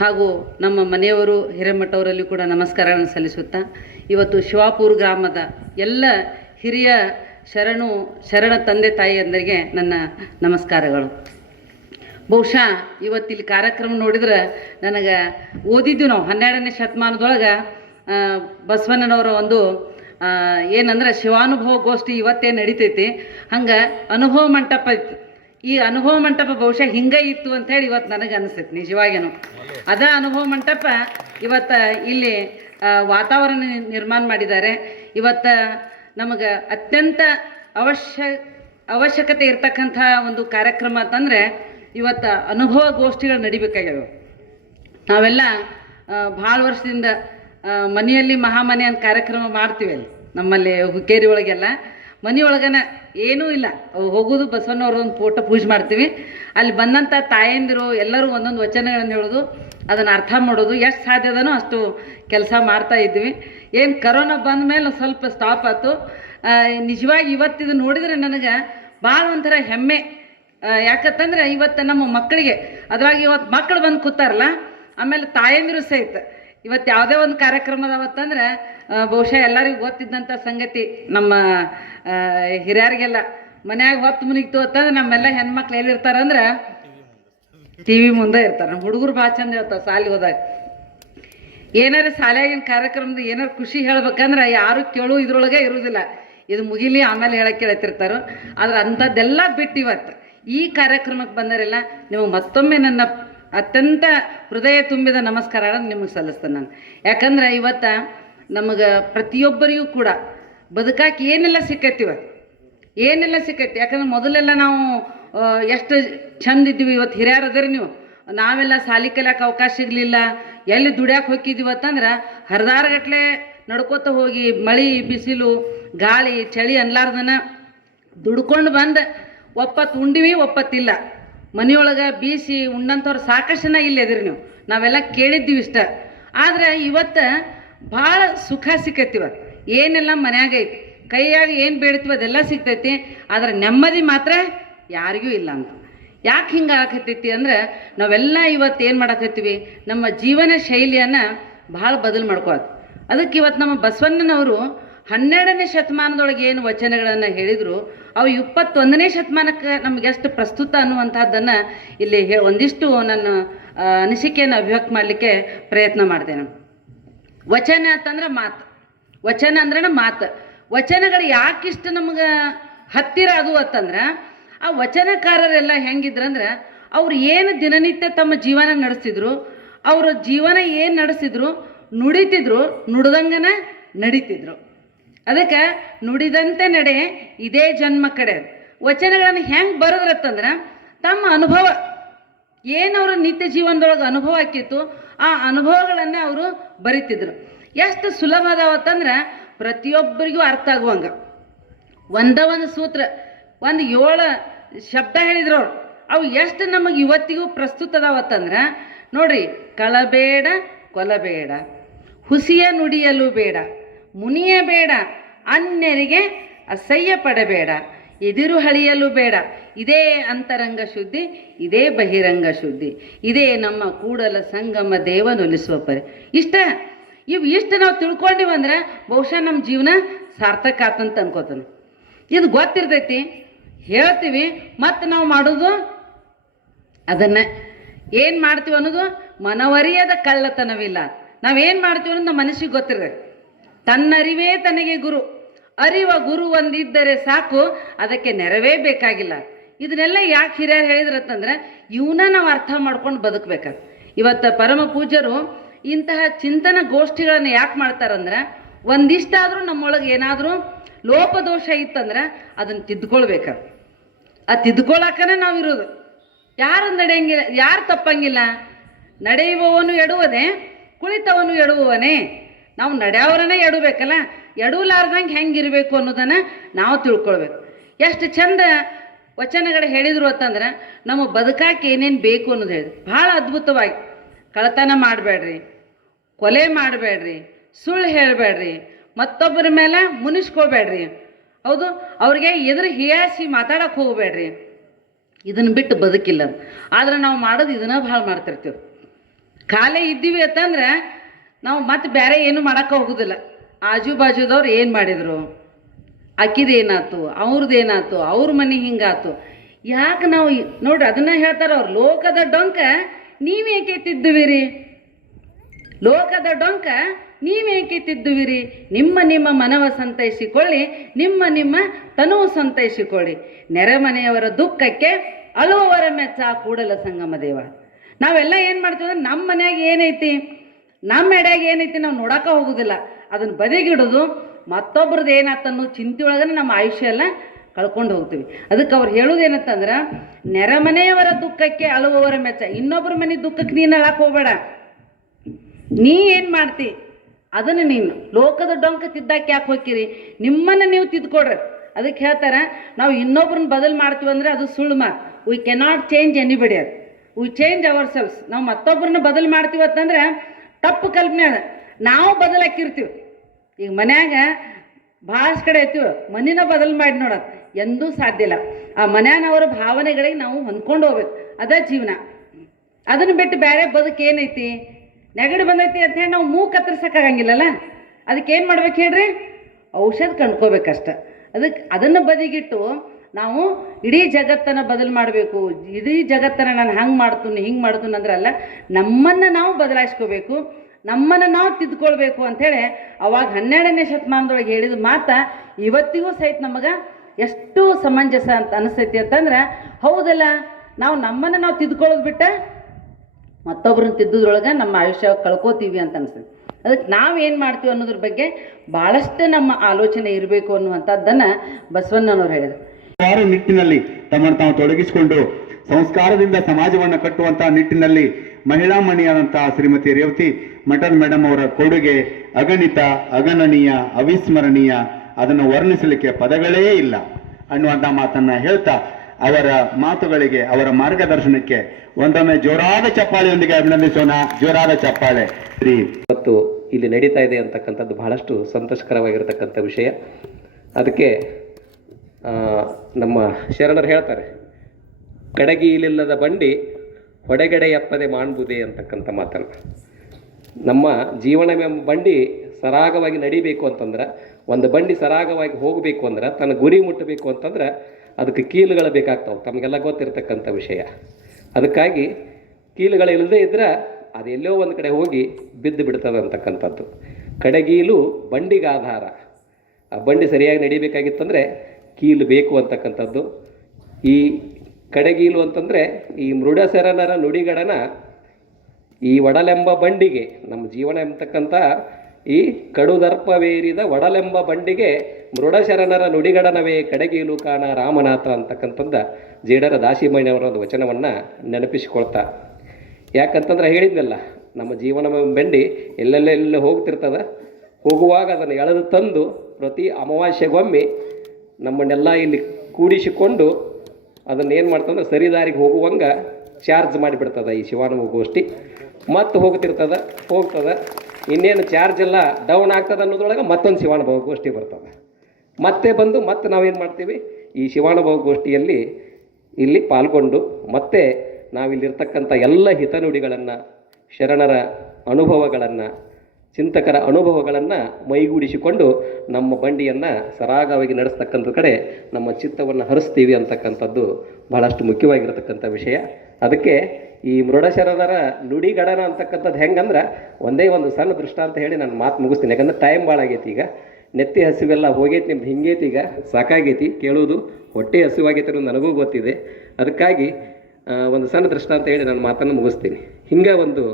ಹಾಗೂ ನಮ್ಮ ಮನೆಯವರು ಹಿರೇಮಠವರಲ್ಲಿ ಕೂಡ ನಮಸ್ಕಾರಗಳನ್ನು ಸಲ್ಲಿಸುತ್ತಾ ಇವತ್ತು ಶಿವಾಪುರ ಗ್ರಾಮದ ಎಲ್ಲ ಹಿರಿಯ ಶರಣ ತಂದೆ ತಾಯಿಯಂದರಿಗೆ ನನ್ನ ನಮಸ್ಕಾರಗಳು. ಬಹುಶಃ ಇವತ್ತಿಲ್ಲಿ ಕಾರ್ಯಕ್ರಮ ನೋಡಿದ್ರೆ ನನಗೆ ಓದಿದ್ವಿ ನಾವು 12ನೇ ಶತಮಾನದೊಳಗೆ ಬಸವಣ್ಣನವರ ಒಂದು ಏನಂದ್ರೆ ಶಿವಾನುಭವ ಗೋಷ್ಠಿ ಇವತ್ತೇನು ನಡೀತೈತಿ ಹಂಗೆ ಅನುಭವ ಮಂಟಪ ಇತ್ತು. ಈ ಅನುಭವ ಮಂಟಪ ಬಹುಶಃ ಹಿಂಗೆ ಇತ್ತು ಅಂಥೇಳಿ ಇವತ್ತು ನನಗೆ ಅನಿಸ್ತೈತಿ ನಿಜವಾಗೇನು. ಅದೇ ಅನುಭವ ಮಂಟಪ ಇವತ್ತು ಇಲ್ಲಿ ವಾತಾವರಣ ನಿರ್ಮಾಣ ಮಾಡಿದ್ದಾರೆ. ಇವತ್ತು ನಮಗೆ ಅತ್ಯಂತ ಅವಶ್ಯಕತೆ ಇರ್ತಕ್ಕಂಥ ಒಂದು ಕಾರ್ಯಕ್ರಮ ಅಂತಂದರೆ ಇವತ್ತು ಅನುಭವ ಗೋಷ್ಠಿಗಳು ನಡಿಬೇಕಾಗ್ಯಾವ. ನಾವೆಲ್ಲ ಭಾಳ ವರ್ಷದಿಂದ ಮನೆಯಲ್ಲಿ ಮಹಾಮನೆ ಅಂತ ಕಾರ್ಯಕ್ರಮ ಮಾಡ್ತೀವಿ. ಅಲ್ಲಿ ನಮ್ಮಲ್ಲಿ ಹುಕ್ಕೇರಿ ಒಳಗೆಲ್ಲ ಮನೆಯೊಳಗನ ಏನೂ ಇಲ್ಲ, ಹೋಗೋದು ಬಸವಣ್ಣವ್ರ ಒಂದು ಫೋಟೋ ಪೂಜೆ ಮಾಡ್ತೀವಿ. ಅಲ್ಲಿ ಬಂದಂಥ ತಾಯಂದಿರು ಎಲ್ಲರೂ ಒಂದೊಂದು ವಚನಗಳನ್ನು ಹೇಳೋದು, ಅದನ್ನು ಅರ್ಥ ಮಾಡೋದು ಎಷ್ಟು ಸಾಧ್ಯ ಅದನೋ ಅಷ್ಟು ಕೆಲಸ ಮಾಡ್ತಾ ಇದ್ವಿ. ಏನು ಕರೋನಾ ಬಂದ ಮೇಲೆ ಸ್ವಲ್ಪ ಸ್ಟಾಪ್ ಆಯ್ತು. ನಿಜವಾಗಿ ಇವತ್ತಿದು ನೋಡಿದರೆ ನನಗೆ ಭಾಳ ಒಂಥರ ಹೆಮ್ಮೆ. ಯಾಕಂತಂದ್ರೆ ಇವತ್ತು ನಮ್ಮ ಮಕ್ಕಳಿಗೆ ಅದ್ರಾಗ ಇವತ್ತು ಮಕ್ಕಳು ಬಂದು ಕೂತಾರಲ್ಲ, ಆಮೇಲೆ ತಾಯಂದಿರು ಸಹಿತ ಇವತ್ತು ಯಾವುದೇ ಒಂದು ಕಾರ್ಯಕ್ರಮದವತ್ತಂದ್ರೆ ಬಹುಶಃ ಎಲ್ಲರಿಗೂ ಗೊತ್ತಿದ್ದಂಥ ಸಂಗತಿ. ನಮ್ಮ ಹಿರಿಯರಿಗೆಲ್ಲ ಮನ್ಯಾಗ ಹೊತ್ತು ಮುನಿಗ್ತು ಅಂತಂದ್ರೆ ನಮ್ಮೆಲ್ಲ ಹೆಣ್ಮಕ್ಳು ಎಲ್ಲಿರ್ತಾರಂದ್ರೆ ಟಿ ವಿ ಮುಂದೆ ಇರ್ತಾರೆ. ನಮ್ಮ ಹುಡುಗರು ಭಾಳ ಚಂದ ಹೇಳ್ತಾವೆ ಶಾಲೆಗೆ ಹೋದಾಗ. ಏನಾರು ಶಾಲೆಯಾಗಿನ ಕಾರ್ಯಕ್ರಮದ ಏನಾರು ಖುಷಿ ಹೇಳ್ಬೇಕಂದ್ರೆ ಯಾರು ಕೇಳು ಇದ್ರೊಳಗೆ ಇರೋದಿಲ್ಲ, ಇದು ಮುಗಿಲಿ ಆಮೇಲೆ ಹೇಳಕ್ಕೆ ಹೇಳ್ತಿರ್ತಾರೋ. ಆದ್ರೆ ಅಂಥದ್ದೆಲ್ಲ ಬಿಟ್ಟು ಇವತ್ತು ಈ ಕಾರ್ಯಕ್ರಮಕ್ಕೆ ಬಂದರೆಲ್ಲ ನಿಮಗೆ ಮತ್ತೊಮ್ಮೆ ನನ್ನ ಅತ್ಯಂತ ಹೃದಯ ತುಂಬಿದ ನಮಸ್ಕಾರಗಳನ್ನು ನಿಮಗೆ ಸಲ್ಲಿಸ್ತೇನೆ ನಾನು. ಯಾಕಂದ್ರೆ ಇವತ್ತು ನಮಗೆ ಪ್ರತಿಯೊಬ್ಬರಿಗೂ ಕೂಡ ಬದುಕಾಕೆ ಏನೆಲ್ಲ ಸಿಕ್ಕೈತಿವ, ಏನೆಲ್ಲ ಸಿಕ್ಕೈತಿ. ಯಾಕಂದ್ರೆ ಮೊದಲೆಲ್ಲ ನಾವು ಎಷ್ಟು ಚಂದ ಇದ್ದೀವಿ. ಇವತ್ತು ಹಿರಿಯರು ಅದರಿ ನೀವು, ನಾವೆಲ್ಲ ಸಾಲಿ ಕಲಿಯೋಕೆ ಅವಕಾಶ ಸಿಗಲಿಲ್ಲ. ಎಲ್ಲಿ ದುಡ್ಯಾಕೆ ಹೋಗಿದ್ದೀವಿ ಅಂತಂದ್ರೆ ಹರಿದಾರಗಟ್ಲೆ ನಡ್ಕೋತ ಹೋಗಿ ಮಳೆ ಬಿಸಿಲು ಗಾಳಿ ಚಳಿ ಅನ್ಲಾರ್ದನ ದುಡ್ಕೊಂಡು ಬಂದು ಒಪ್ಪತ್ತು ಉಂಡಿವಿ, ಒಪ್ಪತ್ತಿಲ್ಲ. ಮನೆಯೊಳಗೆ ಬೀಸಿ ಉಂಡಂಥವ್ರು ಸಾಕಷ್ಟು ಜನ ಇಲ್ಲಿ ಎದಿರಿ ನೀವು, ನಾವೆಲ್ಲ ಕೇಳಿದ್ದೀವಿ ಇಷ್ಟ. ಆದರೆ ಇವತ್ತು ಭಾಳ ಸುಖ ಸಿಕ್ಕೈತಿವ. ಏನೆಲ್ಲ ಮನ್ಯಾಗ ಐತಿ, ಕೈಯಾಗ ಏನು ಬೇಡ್ತೀವಿ ಅದೆಲ್ಲ ಸಿಗ್ತೈತಿ. ಆದರೆ ನೆಮ್ಮದಿ ಮಾತ್ರ ಯಾರಿಗೂ ಇಲ್ಲ ಅಂತ. ಯಾಕೆ ಹಿಂಗೆ ಆಗಕತ್ತೈತಿ ಅಂದ್ರೆ ನಾವೆಲ್ಲ ಇವತ್ತು ಏನು ಮಾಡಕತ್ತೀವಿ, ನಮ್ಮ ಜೀವನ ಶೈಲಿಯನ್ನು ಭಾಳ ಬದಲು ಮಾಡ್ಕೋದು. ಅದಕ್ಕೆ ಇವತ್ತು ನಮ್ಮ ಬಸವಣ್ಣನವರು 12ನೇ ಶತಮಾನದೊಳಗೆ ಏನು ವಚನಗಳನ್ನು ಹೇಳಿದರು ಅವು 21ನೇ ಶತಮಾನಕ್ಕೆ ನಮಗೆ ಎಷ್ಟು ಪ್ರಸ್ತುತ ಅನ್ನುವಂಥದ್ದನ್ನು ಇಲ್ಲಿ ಒಂದಿಷ್ಟು ನನ್ನ ಅನಿಸಿಕೆಯನ್ನು ಅಭಿವ್ಯಕ್ತ ಮಾಡಲಿಕ್ಕೆ ಪ್ರಯತ್ನ ಮಾಡ್ತೇನೆ. ವಚನ ಅಂತಂದ್ರೆ ಮಾತು, ವಚನ ಅಂದ್ರೆ ಮಾತು. ವಚನಗಳು ಯಾಕಿಷ್ಟು ನಮ್ಗೆ ಹತ್ತಿರ ಅದು ಅಂತಂದ್ರೆ ಆ ವಚನಕಾರರೆಲ್ಲ ಹೆಂಗಿದ್ರಂದ್ರೆ ಅವ್ರು ಏನು ದಿನನಿತ್ಯ ತಮ್ಮ ಜೀವನ ನಡೆಸ್ತಿದ್ರು, ಅವ್ರ ಜೀವನ ಏನು ನಡೆಸಿದ್ರು, ನುಡಿತಿದ್ರು, ನುಡ್ದಂಗನ ನಡೀತಿದ್ರು. ಅದಕ್ಕೆ ನುಡಿದಂತೆ ನಡೆ ಇದೇ ಜನ್ಮ ಕಡೆ. ವಚನಗಳನ್ನು ಹೆಂಗೆ ಬರೆದ್ರತ್ತಂದ್ರೆ ತಮ್ಮ ಅನುಭವ ಏನು ಅವ್ರ ನಿತ್ಯ ಜೀವನದೊಳಗೆ ಅನುಭವ ಆಕಿತ್ತು ಆ ಅನುಭವಗಳನ್ನು ಅವರು ಬರಿತಿದ್ರು. ಎಷ್ಟು ಸುಲಭ ಅದಾವತ್ತಂದ್ರೆ ಪ್ರತಿಯೊಬ್ಬರಿಗೂ ಅರ್ಥ ಆಗುವಂಗೆ ಒಂದು ಸೂತ್ರ 7 ಶಬ್ದ ಹೇಳಿದ್ರು ಅವ್ರು. ಅವು ಎಷ್ಟು ನಮಗೆ ಇವತ್ತಿಗೂ ಪ್ರಸ್ತುತ ಅದಾವತ್ತಂದ್ರೆ ನೋಡ್ರಿ, ಕಳಬೇಡ ಕೊಲಬೇಡ, ಹುಸಿಯ ನುಡಿಯಲು ಬೇಡ, ಮುನಿಯ ಬೇಡ, ಅನ್ಯರಿಗೆ ಅಸಹ್ಯ ಪಡಬೇಡ, ಎದಿರು ಹಳಿಯಲು ಬೇಡ, ಇದೇ ಅಂತರಂಗ ಶುದ್ಧಿ, ಇದೇ ಬಹಿರಂಗ ಶುದ್ಧಿ, ಇದೇ ನಮ್ಮ ಕೂಡಲ ಸಂಗಮ ದೇವನೊಲಿಸುವ ಪರಿ. ಇಷ್ಟು ನಾವು ತಿಳ್ಕೊಂಡಿವಂದ್ರೆ ಬಹುಶಃ ನಮ್ಮ ಜೀವನ ಸಾರ್ಥಕ ಆತಂತ ಅನ್ಕೋತಾನೆ. ಇದು ಗೊತ್ತಿರ್ತೈತಿ, ಹೇಳ್ತೀವಿ, ಮತ್ತು ನಾವು ಮಾಡೋದು ಅದನ್ನು ಏನು ಮಾಡ್ತೀವಿ ಅನ್ನೋದು ಮನವರಿಯದ ಕಳ್ಳತನವಿಲ್ಲ. ನಾವೇನು ಮಾಡ್ತೀವಿ ಅನ್ನೋದು ನಮ್ಮ ಮನಸ್ಸಿಗೆ ಗೊತ್ತಿರ್ತೈತಿ. ತನ್ನರಿವೇ ತನಗೆ ಗುರು, ಅರಿವ ಗುರು ಒಂದಿದ್ದರೆ ಸಾಕು, ಅದಕ್ಕೆ ನೆರವೇ ಬೇಕಾಗಿಲ್ಲ. ಇದನ್ನೆಲ್ಲ ಯಾಕೆ ಹಿರಿಯರು ಹೇಳಿದ್ರಂತಂದ್ರೆ ಇವನ್ನ ನಾವು ಅರ್ಥ ಮಾಡ್ಕೊಂಡು ಬದುಕಬೇಕಾಗ. ಇವತ್ತು ಪರಮ ಪೂಜ್ಯರು ಇಂತಹ ಚಿಂತನ ಗೋಷ್ಠಿಗಳನ್ನು ಯಾಕೆ ಮಾಡ್ತಾರಂದ್ರೆ ಒಂದಿಷ್ಟಾದರೂ ನಮ್ಮೊಳಗೆ ಏನಾದರೂ ಲೋಪದೋಷ ಇತ್ತಂದ್ರೆ ಅದನ್ನು ತಿದ್ದುಕೊಳ್ಬೇಕಾಗ. ಅದು ತಿದ್ದುಕೊಳ್ಳಕ್ಕನೇ ನಾವು ಇರೋದು. ಯಾರು ನಡೆಯಂಗಿಲ್ಲ, ಯಾರು ತಪ್ಪಂಗಿಲ್ಲ. ನಡೆಯುವವನು ಎಡುವುದೇ, ಕುಳಿತವನು ಎಡುವವನೇ. ನಾವು ನಡೆಯೋರನ್ನೇ ಎಡಬೇಕಲ್ಲ, ಎಡಲಾರ್ದಂಗೆ ಹೆಂಗಿರಬೇಕು ಅನ್ನೋದನ್ನು ನಾವು ತಿಳ್ಕೊಳ್ಬೇಕು. ಎಷ್ಟು ಚಂದ ವಚನಗಳು ಹೇಳಿದರು ಅಂತಂದ್ರೆ ನಮ್ಮ ಬದುಕಾಕೆ ಏನೇನು ಬೇಕು ಅನ್ನೋದು ಹೇಳಿದ್ರು. ಭಾಳ ಅದ್ಭುತವಾಗಿ ಕಳ್ಳತನ ಮಾಡಬೇಡ್ರಿ, ಕೊಲೆ ಮಾಡಬೇಡ್ರಿ, ಸುಳ್ಳು ಹೇಳಬೇಡ್ರಿ, ಮತ್ತೊಬ್ಬರ ಮೇಲೆ ಮುನಿಸ್ಕೋಬೇಡ್ರಿ, ಹೌದು, ಅವ್ರಿಗೆ ಎದುರು ಹಿಯಾಸಿ ಮಾತಾಡೋಕೆ ಹೋಗಬೇಡ್ರಿ. ಇದನ್ನು ಬಿಟ್ಟು ಬದುಕಿಲ್ಲ. ಆದರೆ ನಾವು ಮಾಡೋದು ಇದನ್ನ ಭಾಳ ಮಾಡ್ತಿರ್ತೀವಿ. ಖಾಲಿ ಇದ್ದೀವಿ ಅಂತಂದ್ರೆ ನಾವು ಮತ್ತೆ ಬೇರೆ ಏನು ಮಾಡೋಕ್ಕೆ ಹೋಗೋದಿಲ್ಲ. ಆಜು ಬಾಜುದವ್ರು ಏನು ಮಾಡಿದರು, ಅಕ್ಕಿದೇನಾಯ್ತು, ಅವ್ರದ್ದೇನಾಯ್ತು, ಅವ್ರ ಮನೆ ಹಿಂಗಾತು, ಯಾಕೆ ನಾವು ನೋಡ್ರಿ ಅದನ್ನು ಹೇಳ್ತಾರೆ ಅವ್ರು. ಲೋಕದ ಡೊಂಕ ನೀವೇಕೆ ತಿದ್ದುವಿರಿ, ಲೋಕದ ಡೊಂಕ ನೀವೇಕೆ ತಿದ್ದುವಿರಿ, ನಿಮ್ಮ ಮನವ ಸಂತೈಸಿಕೊಳ್ಳಿ, ನಿಮ್ಮ ತನುವು ಸಂತೈಸಿಕೊಳ್ಳಿ, ನೆರೆಮನೆಯವರ ದುಃಖಕ್ಕೆ ಅಳುವವರ ಮೆಚ್ಚ ಕೂಡಲ ಸಂಗಮ ದೇವ. ನಾವೆಲ್ಲ ಏನು ಮಾಡ್ತೀವಿ ಅಂದ್ರೆ ನಮ್ಮ ಮನ್ಯಾಗ ಏನೈತಿ, ನಮ್ಮ ಎಡ್ಯಾಗ ಏನೈತಿ ನಾವು ನೋಡೋಕೆ ಹೋಗೋದಿಲ್ಲ. ಅದನ್ನು ಬದಿಗಿಡೋದು, ಮತ್ತೊಬ್ರದ್ದು ಏನಾತನ್ನೋ ಚಿಂತೆಯೊಳಗನೆ ನಮ್ಮ ಆಯುಷ್ಯ ಎಲ್ಲ ಕಳ್ಕೊಂಡು ಹೋಗ್ತೀವಿ. ಅದಕ್ಕೆ ಅವ್ರು ಹೇಳೋದೇನಂತಂದ್ರೆ ನೆರೆಮನೆಯವರ ದುಃಖಕ್ಕೆ ಅಳುವವರ ಮೆಚ್ಚ. ಇನ್ನೊಬ್ಬರ ಮನೆ ದುಃಖಕ್ಕೆ ನೀನು ಅಳಕ್ಕೆ ಹೋಗಬೇಡ. ನೀ ಏನು ಮಾಡ್ತಿ ಅದನ್ನು ನೀನು ಲೋಕದ ಡೊಂಕ ತಿದ್ದಾಕೆ ಯಾಕೆ ಹೋಗ್ತೀರಿ, ನಿಮ್ಮನ್ನು ನೀವು ತಿದ್ಕೊಡ್ರಿ. ಅದಕ್ಕೆ ಹೇಳ್ತಾರೆ ನಾವು ಇನ್ನೊಬ್ರನ್ನ ಬದಲು ಮಾಡ್ತೀವಿ ಅಂದರೆ ಅದು ಸುಳ್ಳು ಮಾತು. ವಿ ಕೆನಾಟ್ ಚೇಂಜ್ ಎನಿಬಡಿ, ಅದು ವಿ ಚೇಂಜ್ ಅವರ್ ಸೆಲ್ಸ್. ನಾವು ಮತ್ತೊಬ್ಬರನ್ನ ಬದಲು ಮಾಡ್ತೀವಿ ಅಂತಂದ್ರೆ ತಪ್ಪು ಕಲ್ಪನೆ ಅದ. ನಾವು ಬದಲಾಕಿರ್ತೀವಿ. ಈಗ ಮನ್ಯಾಗ ಭಾಳಷ್ಟು ಕಡೆ ಐತೀವಿ, ಮನಿನ ಬದಲು ಮಾಡಿ ನೋಡೋದು ಎಂದೂ ಸಾಧ್ಯ ಇಲ್ಲ. ಆ ಮನ್ಯಾನವರ ಭಾವನೆಗಳಿಗೆ ನಾವು ಹೊಂದ್ಕೊಂಡು ಹೋಗ್ಬೇಕು, ಅದೇ ಜೀವನ. ಅದನ್ನು ಬಿಟ್ಟು ಬೇರೆ ಬದುಕು ಏನೈತಿ, ನೆಗಡಿ ಬಂದೈತಿ ಅಂತ ಹೇಳಿ ನಾವು ಮೂಗು ಕತ್ತರಿಸೋಕ್ಕಾಗಂಗಿಲ್ಲಲ್ಲ. ಅದಕ್ಕೆ ಏನು ಮಾಡ್ಬೇಕು ಹೇಳ್ರಿ, ಔಷಧ ಕಂಡ್ಕೋಬೇಕಷ್ಟ. ಅದನ್ನು ಬದಿಗಿಟ್ಟು ನಾವು ಇಡೀ ಜಗತ್ತನ್ನು ಬದಲು ಮಾಡಬೇಕು, ಇಡೀ ಜಗತ್ತನ್ನು ನಾನು ಹಂಗೆ ಮಾಡ್ತೀನಿ ಹಿಂಗೆ ಮಾಡ್ತೀನಿ ಅಂದ್ರಲ್ಲ, ನಮ್ಮನ್ನು ನಾವು ಬದಲಾಯಿಸ್ಕೋಬೇಕು, ನಮ್ಮನ್ನು ನಾವು ತಿದ್ಕೊಳ್ಬೇಕು ಅಂಥೇಳಿ ಅವಾಗ 12ನೇ ಶತಮಾನದೊಳಗೆ ಹೇಳಿದ ಮಾತು ಇವತ್ತಿಗೂ ಸಹಿತ ನಮಗೆ ಎಷ್ಟು ಸಮಂಜಸ ಅಂತ ಅನಿಸ್ತೈತಿ ಅಂತಂದ್ರೆ, ಹೌದಲ್ಲ, ನಾವು ನಮ್ಮನ್ನು ನಾವು ತಿದ್ಕೊಳ್ಳೋದು ಬಿಟ್ಟು ಮತ್ತೊಬ್ಬರನ್ನ ತಿದ್ದೋದ್ರೊಳಗೆ ನಮ್ಮ ಆಯುಷ್ಯ ಕಳ್ಕೋತೀವಿ ಅಂತ ಅನಿಸ್ತೈತಿ. ಅದಕ್ಕೆ ನಾವೇನು ಮಾಡ್ತೀವಿ ಅನ್ನೋದ್ರ ಬಗ್ಗೆ ಭಾಳಷ್ಟು ನಮ್ಮ ಆಲೋಚನೆ ಇರಬೇಕು ಅನ್ನುವಂಥದ್ದನ್ನು ಬಸವಣ್ಣನವ್ರು ಹೇಳಿದರು. ನಿಟ್ಟಿನಲ್ಲಿ ತಮ್ಮನ್ನು ತಾವು ತೊಡಗಿಸಿಕೊಂಡು ಸಂಸ್ಕಾರದಿಂದ ಸಮಾಜವನ್ನು ಕಟ್ಟುವಂತಹ ನಿಟ್ಟಿನಲ್ಲಿ ಮಹಿಳಾ ಮಣಿಯಾದಂತಹ ಶ್ರೀಮತಿ ರೇವತಿ ಮಠದ ಮೇಡಮ್ ಅವರ ಕೊಡುಗೆ ಅಗಣಿತ, ಅಗಣನೀಯ, ಅವಿಸ್ಮರಣೀಯ. ಅದನ್ನು ವರ್ಣಿಸಲಿಕ್ಕೆ ಪದಗಳೇ ಇಲ್ಲ ಅನ್ನುವಂಥ ಮಾತನ್ನ ಹೇಳ್ತಾ ಅವರ ಮಾತುಗಳಿಗೆ, ಅವರ ಮಾರ್ಗದರ್ಶನಕ್ಕೆ ಒಂದೊಮ್ಮೆ ಜೋರಾದ ಚಪ್ಪಾಳೆಯೊಂದಿಗೆ ಅಭಿನಂದಿಸೋಣ. ಜೋರಾದ ಚಪ್ಪಾಳೆ. ಇವತ್ತು ಇಲ್ಲಿ ನಡೀತಾ ಇದೆ ಅಂತಕ್ಕಂಥದ್ದು ಬಹಳಷ್ಟು ಸಂತೋಷಕರವಾಗಿರತಕ್ಕಂಥ ವಿಷಯ. ಅದಕ್ಕೆ ನಮ್ಮ ಶರಣರು ಹೇಳ್ತಾರೆ, ಕಡಗೀಲಿಲ್ಲದ ಬಂಡಿ ಹೊಡೆಗಡೆ ಎಪ್ಪದೆ ಮಾಡ್ಬುದೆ ಅಂತಕ್ಕಂಥ ಮಾತನ್ನು. ನಮ್ಮ ಜೀವನವೆಂಬ ಬಂಡಿ ಸರಾಗವಾಗಿ ನಡಿಬೇಕು ಅಂತಂದ್ರೆ, ಒಂದು ಬಂಡಿ ಸರಾಗವಾಗಿ ಹೋಗಬೇಕು ಅಂದ್ರೆ, ತನ್ನ ಗುರಿ ಮುಟ್ಟಬೇಕು ಅಂತಂದ್ರೆ ಅದಕ್ಕೆ ಕೀಲುಗಳು ಬೇಕಾಗ್ತಾವೆ. ತಮಗೆಲ್ಲ ಗೊತ್ತಿರ್ತಕ್ಕಂಥ ವಿಷಯ. ಅದಕ್ಕಾಗಿ ಕೀಲುಗಳಿಲ್ಲದೆ ಇದ್ರೆ ಅದು ಎಲ್ಲೋ ಒಂದು ಕಡೆ ಹೋಗಿ ಬಿದ್ದು ಬಿಡ್ತದೆ ಅಂತಕ್ಕಂಥದ್ದು. ಕಡಗೀಲು ಬಂಡಿಗೆ ಆಧಾರ. ಆ ಬಂಡಿ ಸರಿಯಾಗಿ ನಡಿಬೇಕಾಗಿತ್ತಂದರೆ ಕೀಲು ಬೇಕು ಅಂತಕ್ಕಂಥದ್ದು. ಈ ಕಡಗೀಲು ಅಂತಂದರೆ ಈ ಮೃಡಶರಣರ ನುಡಿಗಡನ ಈ ಒಡಲೆಂಬ ಬಂಡಿಗೆ, ನಮ್ಮ ಜೀವನ ಎಂಬತಕ್ಕಂಥ ಈ ಕಡುದರ್ಪವೇರಿದ ಒಡಲೆಂಬ ಬಂಡಿಗೆ ಮೃಡಶರಣರ ನುಡಿಗಡನವೇ ಕಡಗೀಲು ಕಾಣ ರಾಮನಾಥ ಅಂತಕ್ಕಂಥದ್ದು ಜೇಡರ ದಾಸಿಮಯ್ಯನವರ ಒಂದು ವಚನವನ್ನು ನೆನಪಿಸಿಕೊಳ್ತಾ. ಯಾಕಂತಂದ್ರೆ ಹೇಳಿದ್ನಲ್ಲ, ನಮ್ಮ ಜೀವನ ಬೆಂಡಿ ಎಲ್ಲೆಲ್ಲ ಹೋಗ್ತಿರ್ತದೆ. ಹೋಗುವಾಗ ಅದನ್ನು ಎಳೆದು ತಂದು ಪ್ರತಿ ಅಮಾವಾಸ್ಯೆಗೊಮ್ಮೆ ನಮ್ಮನ್ನೆಲ್ಲ ಇಲ್ಲಿ ಕೂಡಿಸಿಕೊಂಡು ಅದನ್ನೇನು ಮಾಡ್ತಂದ್ರೆ ಸರಿದಾರಿಗೆ ಹೋಗುವಂಗೆ ಚಾರ್ಜ್ ಮಾಡಿಬಿಡ್ತದೆ ಈ ಶಿವಾನುಭವ ಗೋಷ್ಠಿ. ಮತ್ತೆ ಹೋಗ್ತದೆ. ಇನ್ನೇನು ಚಾರ್ಜ್ ಎಲ್ಲ ಡೌನ್ ಆಗ್ತದೆ ಅನ್ನೋದ್ರೊಳಗೆ ಮತ್ತೊಂದು ಶಿವಾನುಭವ ಗೋಷ್ಠಿ ಬರ್ತದೆ. ಮತ್ತೆ ನಾವೇನು ಮಾಡ್ತೀವಿ, ಈ ಶಿವಾನುಭವ ಗೋಷ್ಠಿಯಲ್ಲಿ ಇಲ್ಲಿ ಪಾಲ್ಗೊಂಡು ಮತ್ತೆ ನಾವಿಲ್ಲಿರ್ತಕ್ಕಂಥ ಎಲ್ಲ ಹಿತನುಡಿಗಳನ್ನು, ಶರಣರ ಅನುಭವಗಳನ್ನು, ಚಿಂತಕರ ಅನುಭವಗಳನ್ನು ಮೈಗೂಡಿಸಿಕೊಂಡು ನಮ್ಮ ಬಂಡಿಯನ್ನು ಸರಾಗವಾಗಿ ನಡೆಸ್ತಕ್ಕಂಥ ಕಡೆ ನಮ್ಮ ಚಿತ್ತವನ್ನು ಹರಿಸ್ತೀವಿ ಅಂತಕ್ಕಂಥದ್ದು ಬಹಳಷ್ಟು ಮುಖ್ಯವಾಗಿರತಕ್ಕಂಥ ವಿಷಯ. ಅದಕ್ಕೆ ಈ ಮೃಡಶರಣರ ನುಡಿಗಡನ ಅಂತಕ್ಕಂಥದ್ದು ಹೆಂಗಂದ್ರೆ, ಒಂದೇ ಒಂದು ಸಣ್ಣ ದೃಷ್ಟಾಂತ ಹೇಳಿ ನಾನು ಮಾತು ಮುಗಿಸ್ತೀನಿ. ಯಾಕಂದ್ರೆ ಟೈಮ್ ಭಾಳ ಆಗೈತಿ. ಈಗ ನೆತ್ತಿ ಹಸಿವೆಲ್ಲ ಹೋಗೈತಿ, ನಿಮ್ದು ಹಿಂಗೈತಿ, ಈಗ ಸಾಕಾಗೈತಿ ಕೇಳೋದು. ಹೊಟ್ಟೆ ಹಸಿವಾಗೈತಿ ಅನ್ನೋದು ನನಗೂ ಗೊತ್ತಿದೆ. ಅದಕ್ಕಾಗಿ ಒಂದು ಸಣ್ಣ ದೃಷ್ಟಾಂತ ಹೇಳಿ ನಾನು ಮಾತನ್ನು ಮುಗಿಸ್ತೀನಿ. ಹಿಂಗೆ ಒಂದು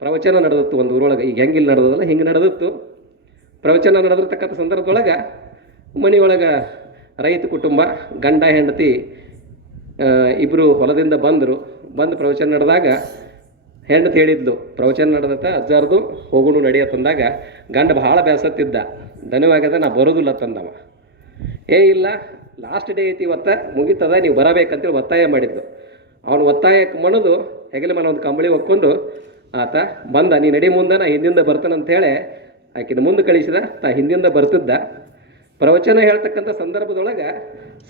ಪ್ರವಚನ ನಡೆದಿತ್ತು ಒಂದು ಊರೊಳಗೆ. ಈಗ ಹೆಂಗಿಲ್ಲಿ ನಡೆದಲ್ಲ ಹಿಂಗೆ ನಡೆದಿತ್ತು. ಪ್ರವಚನ ನಡೆದಿರ್ತಕ್ಕಂಥ ಸಂದರ್ಭದೊಳಗೆ ಮನೆಯೊಳಗೆ ರೈತ ಕುಟುಂಬ, ಗಂಡ ಹೆಂಡತಿ ಇಬ್ಬರು ಹೊಲದಿಂದ ಬಂದು ಪ್ರವಚನ ನಡೆದಾಗ ಹೆಂಡತಿ ಹೇಳಿದ್ಲು, ಪ್ರವಚನ ನಡೆದತ್ತ ಅಜ್ಜಾರ್ದು ಹೋಗೋಣ ನಡೆಯತ್ತಂದಾಗ ಗಂಡ ಬಹಳ ಬೇಸತ್ತಿದ್ದ. ದನವಾಗದ ನಾ ಬರೋದಿಲ್ಲ ತಂದವ. ಇಲ್ಲ ಲಾಸ್ಟ್ ಡೇ ಐತಿ ಇವತ್ತು, ಮುಗಿತದ, ನೀವು ಬರಬೇಕಂತೇಳಿ ಒತ್ತಾಯ ಮಾಡಿದ್ದು. ಅವನು ಒತ್ತಾಯಕ್ಕೆ ಮಣದು ಹೆಗಲ ಮೇಲೆ ಒಂದು ಕಂಬಳಿ ಹೊಕ್ಕೊಂಡು ಆತ ಬಂದ. ನೀ ನಡಿ ಮುಂದೆ, ನಾ ಹಿಂದಿಂದ ಬರ್ತಾನಂತೇಳಿ ಆಕಿನ ಮುಂದೆ ಕಳಿಸಿದ. ತಾ ಹಿಂದಿಂದ ಬರ್ತಿದ್ದ. ಪ್ರವಚನ ಹೇಳ್ತಕ್ಕಂಥ ಸಂದರ್ಭದೊಳಗೆ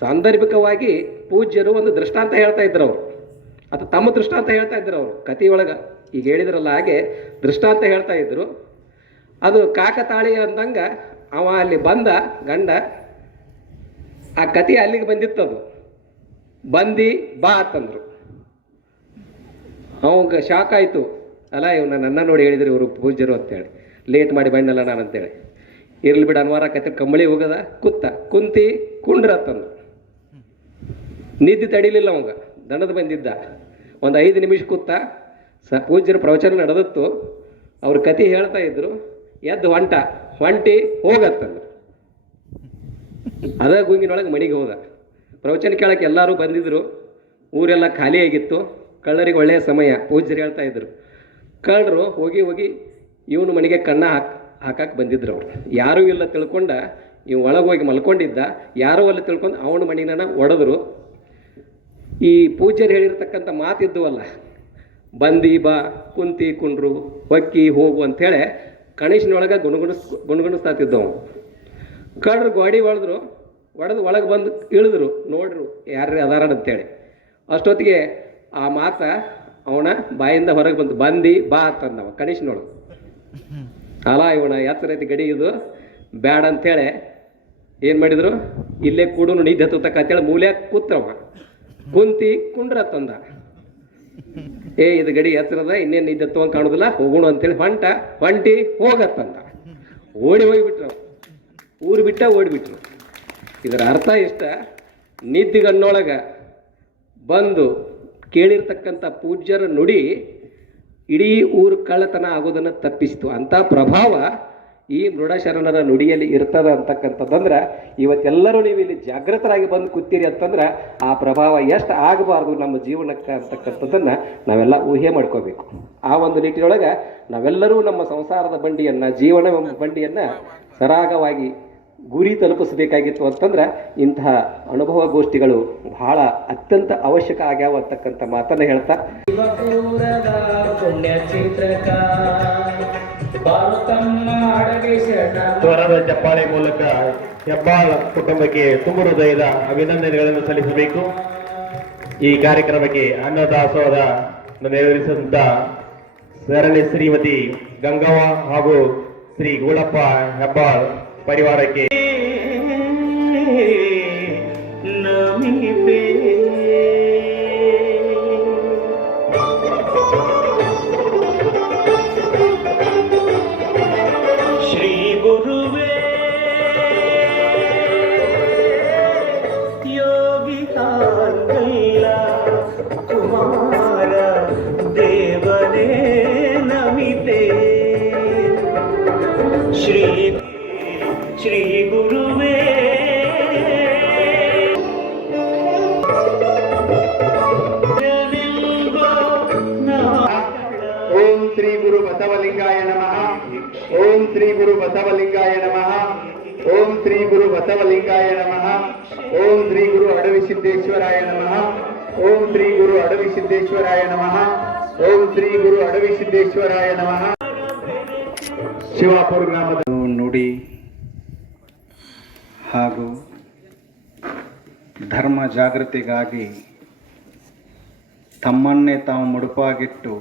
ಸಾಂದರ್ಭಿಕವಾಗಿ ಪೂಜ್ಯರು ಒಂದು ದೃಷ್ಟಾಂತ ಹೇಳ್ತಾ ಇದ್ರು. ಅವರು ಅಥವಾ ತಮ್ಮ ದೃಷ್ಟಾಂತ ಹೇಳ್ತಾ ಇದ್ರು. ಅವರು ಕಥೆಯೊಳಗೆ ಈಗ ಹೇಳಿದ್ರಲ್ಲ ಹಾಗೆ ದೃಷ್ಟಾಂತ ಹೇಳ್ತಾ ಇದ್ರು. ಅದು ಕಾಕತಾಳಿ ಅಂದಂಗೆ ಅವ ಅಲ್ಲಿ ಬಂದ ಗಂಡ, ಆ ಕತೆ ಅಲ್ಲಿಗೆ ಬಂದಿತ್ತದು. ಬಂದು ಬಾ ಅಂತಂದ್ರು. ಅವಂಗೆ ಶಾಕ್ ಆಯಿತು. ಅಲ್ಲ ಇವನ್ನ ನನ್ನ ನೋಡಿ ಹೇಳಿದ್ರು ಇವರು ಪೂಜ್ಯರು ಅಂತೇಳಿ, ಲೇಟ್ ಮಾಡಿ ಬಂದಲ್ಲ ನಾನು ಅಂತೇಳಿ. ಇರ್ಲಿ ಬಿಡು ಅನ್ವಾರ ಕತೆ ಕಂಬಳಿ ಹೋಗದ ಕುಂಡ್ರ ಅಂತಂದು. ನಿದ್ದೆ ತಡಿಲಿಲ್ಲ ಅವಂಗ, ದಣದ ಬಂದಿದ್ದ. ಒಂದು 5 ನಿಮಿಷ ಕೂತ. ಪೂಜ್ಯರ ಪ್ರವಚನ ನಡೆದಿತ್ತು. ಅವ್ರ ಕತೆ ಹೇಳ್ತಾ ಇದ್ರು. ಎದ್ದು ಹೊಂಟಿ ಹೋಗತ್ತಂದ್ರು. ಅದ ಗುಂಗಿನೊಳಗೆ ಮನೆಗೆ ಹೋದ. ಪ್ರವಚನ ಕೇಳಕ್ಕೆ ಎಲ್ಲರೂ ಬಂದಿದ್ರು. ಊರೆಲ್ಲ ಖಾಲಿ ಆಗಿತ್ತು. ಕಳ್ಳರಿಗೆ ಒಳ್ಳೆಯ ಸಮಯ. ಪೂಜ್ಯರು ಹೇಳ್ತಾ ಇದ್ರು, ಕಳ್ಳರು ಹೋಗಿ ಇವನು ಮನೆಗೆ ಕಣ್ಣ ಹಾಕಕ್ಕೆ ಬಂದಿದ್ರು. ಅವರು ಯಾರೂ ಇಲ್ಲ ತಿಳ್ಕೊಂಡ ಇವ್ ಒಳಗೆ ಹೋಗಿ ಮಲ್ಕೊಂಡಿದ್ದ. ಯಾರೂ ಅಲ್ಲಿ ತಿಳ್ಕೊಂಡು ಅವನ ಮಣಿನ ಒಡೆದ್ರು. ಈ ಪೂಜ್ಯರು ಹೇಳಿರ್ತಕ್ಕಂಥ ಮಾತಿದ್ದುವಲ್ಲ, ಬಂದಿ ಬಾ, ಕುಂಡ್ರು, ಹೊಕ್ಕಿ ಹೋಗು ಅಂಥೇಳಿ ಕಣಿಸಿನೊಳಗೆ ಗುಣಗುಣಿಸ್ತಾತಿದ್ದವು. ಕಳ್ಳರು ಗಾಡಿ ಒಡೆದು ಒಳಗೆ ಬಂದು ಇಳಿದ್ರು. ನೋಡ್ರು ಯಾರ್ರೀ ಅದಾರ ಅಂತೇಳಿ. ಅಷ್ಟೊತ್ತಿಗೆ ಆ ಮಾತ ಅವನ ಬಾಯಿಂದ ಹೊರಗೆ ಬಂದು ಬಂದಿ ಬಾ ಅಂತಂದವ ಕಣಿಸಿನೊಳಗೆ. ಅಲ್ಲ ಇವನ ಎತ್ತರ ಐತಿ ಗಡಿ, ಇದು ಬ್ಯಾಡ ಅಂಥೇಳಿ ಏನು ಮಾಡಿದ್ರು, ಇಲ್ಲೇ ಕೂಡು ನಿದ್ದೆ ಹತ್ತಕ್ಕ ಅಂತೇಳಿ ಮೂಲ್ಯಾಗ ಕೂತ್ರವ. ಕುಂಡ್ರ ತಂದ. ಇದು ಗಡಿ ಎತ್ತರದ, ಇನ್ನೇನು ನಿದ್ದೆ ಹತ್ತುವಂಗೆ ಕಾಣೋದಿಲ್ಲ, ಹೋಗೋಣ ಅಂತೇಳಿ ಹೊಂಟಿ ಹೋಗತ್ತಂದ. ಹೋಗಿಬಿಟ್ರು. ಊರು ಓಡಿಬಿಟ್ರು. ಇದರ ಅರ್ಥ ಇಷ್ಟ, ನಿದ್ದಿಗಣ್ಣೊಳಗೆ ಬಂದು ಕೇಳಿರ್ತಕ್ಕಂಥ ಪೂಜ್ಯರ ನುಡಿ ಇಡೀ ಊರು ಕಳ್ಳತನ ಆಗೋದನ್ನು ತಪ್ಪಿಸಿತು. ಅಂಥ ಪ್ರಭಾವ ಈ ಮೃಡಶರಣರ ನುಡಿಯಲ್ಲಿ ಇರ್ತದ ಅಂತಕ್ಕಂಥದ್ದಂದ್ರೆ, ಇವತ್ತೆಲ್ಲರೂ ನೀವು ಇಲ್ಲಿ ಜಾಗೃತರಾಗಿ ಬಂದು ಕೂತೀರಿ ಅಂತಂದ್ರೆ ಆ ಪ್ರಭಾವ ಎಷ್ಟು ಆಗಬಾರ್ದು ನಮ್ಮ ಜೀವನಕ್ಕೆ ಅಂತಕ್ಕಂಥದ್ದನ್ನು ನಾವೆಲ್ಲ ಊಹೆ ಮಾಡ್ಕೋಬೇಕು. ಆ ಒಂದು ನಿಟ್ಟಿನೊಳಗೆ ನಾವೆಲ್ಲರೂ ನಮ್ಮ ಸಂಸಾರದ ಬಂಡಿಯನ್ನು, ಜೀವನ ಬಂಡಿಯನ್ನು ಸರಾಗವಾಗಿ ಗುರಿ ತಲುಪಿಸಬೇಕಾಗಿತ್ತು ಅಂತಂದ್ರೆ ಇಂತಹ ಅನುಭವ ಗೋಷ್ಠಿಗಳು ಬಹಳ ಅತ್ಯಂತ ಅವಶ್ಯಕ ಆಗ್ಯಾವ ಅಂತಕ್ಕಂಥ ಮಾತನ್ನು ಹೇಳ್ತಾ, ಸ್ವರದ ಚಪ್ಪಾಳೆ ಮೂಲಕ ಹೆಬ್ಬಾಳ ಕುಟುಂಬಕ್ಕೆ ತುಂಬ ಹೃದಯದ ಅಭಿನಂದನೆಗಳನ್ನು ಸಲ್ಲಿಸಬೇಕು. ಈ ಕಾರ್ಯಕ್ರಮಕ್ಕೆ ಅನ್ನದಾಸೋಹದ ನೆರವೇರಿಸಿದಂತ ಸರಣಿ ಶ್ರೀಮತಿ ಗಂಗವ್ವ ಹಾಗೂ ಶ್ರೀ ಗೂಳಪ್ಪ ಹೆಬ್ಬಾಳ್ ಪರಿವಾರಕ್ಕೆ ಶ್ರೀ ಗುರುವೇ ಯೋಗಿ ಹಾಂಗಲ್ಲ ಕುಮಾರ ದೇವನೇ ನಮಿತೆ ಶ್ರೀ ಗುರುವೇ ಓಂ ಶ್ರೀ ಗುರು ಬಸವಲಿಂಗಾಯ ನಮಃ. ಓಂ ಶ್ರೀ ಗುರು ಬಸವಲಿಂಗಾಯ ನಮಃ. ಓಂ ಶ್ರೀ ಗುರು ಬಸವಲಿಂಗಾಯ ನಮಃ. ಓಂ ಶ್ರೀ ಗುರು ಅಡವಿ ಸಿದ್ದೇಶ್ವರಾಯ ನಮಃ. ಓಂ ಶ್ರೀ ಗುರು ಅಡವಿ ಸಿದ್ದೇಶ್ವರಾಯ ನಮಃ. ಓಂ ಶ್ರೀ ಗುರು ಅಡವಿ ಸಿದ್ದೇಶ್ವರಾಯ ನಮಃ. ಶಿವಾಪುರ ಗ್ರಾಮದ ನುಡಿ ಹಾಗೂ ಧರ್ಮ ಜಾಗೃತಿಗಾಗಿ ತಮ್ಮನ್ನೇ ತಾವು ಮುಡುಪಾಗಿಟ್ಟು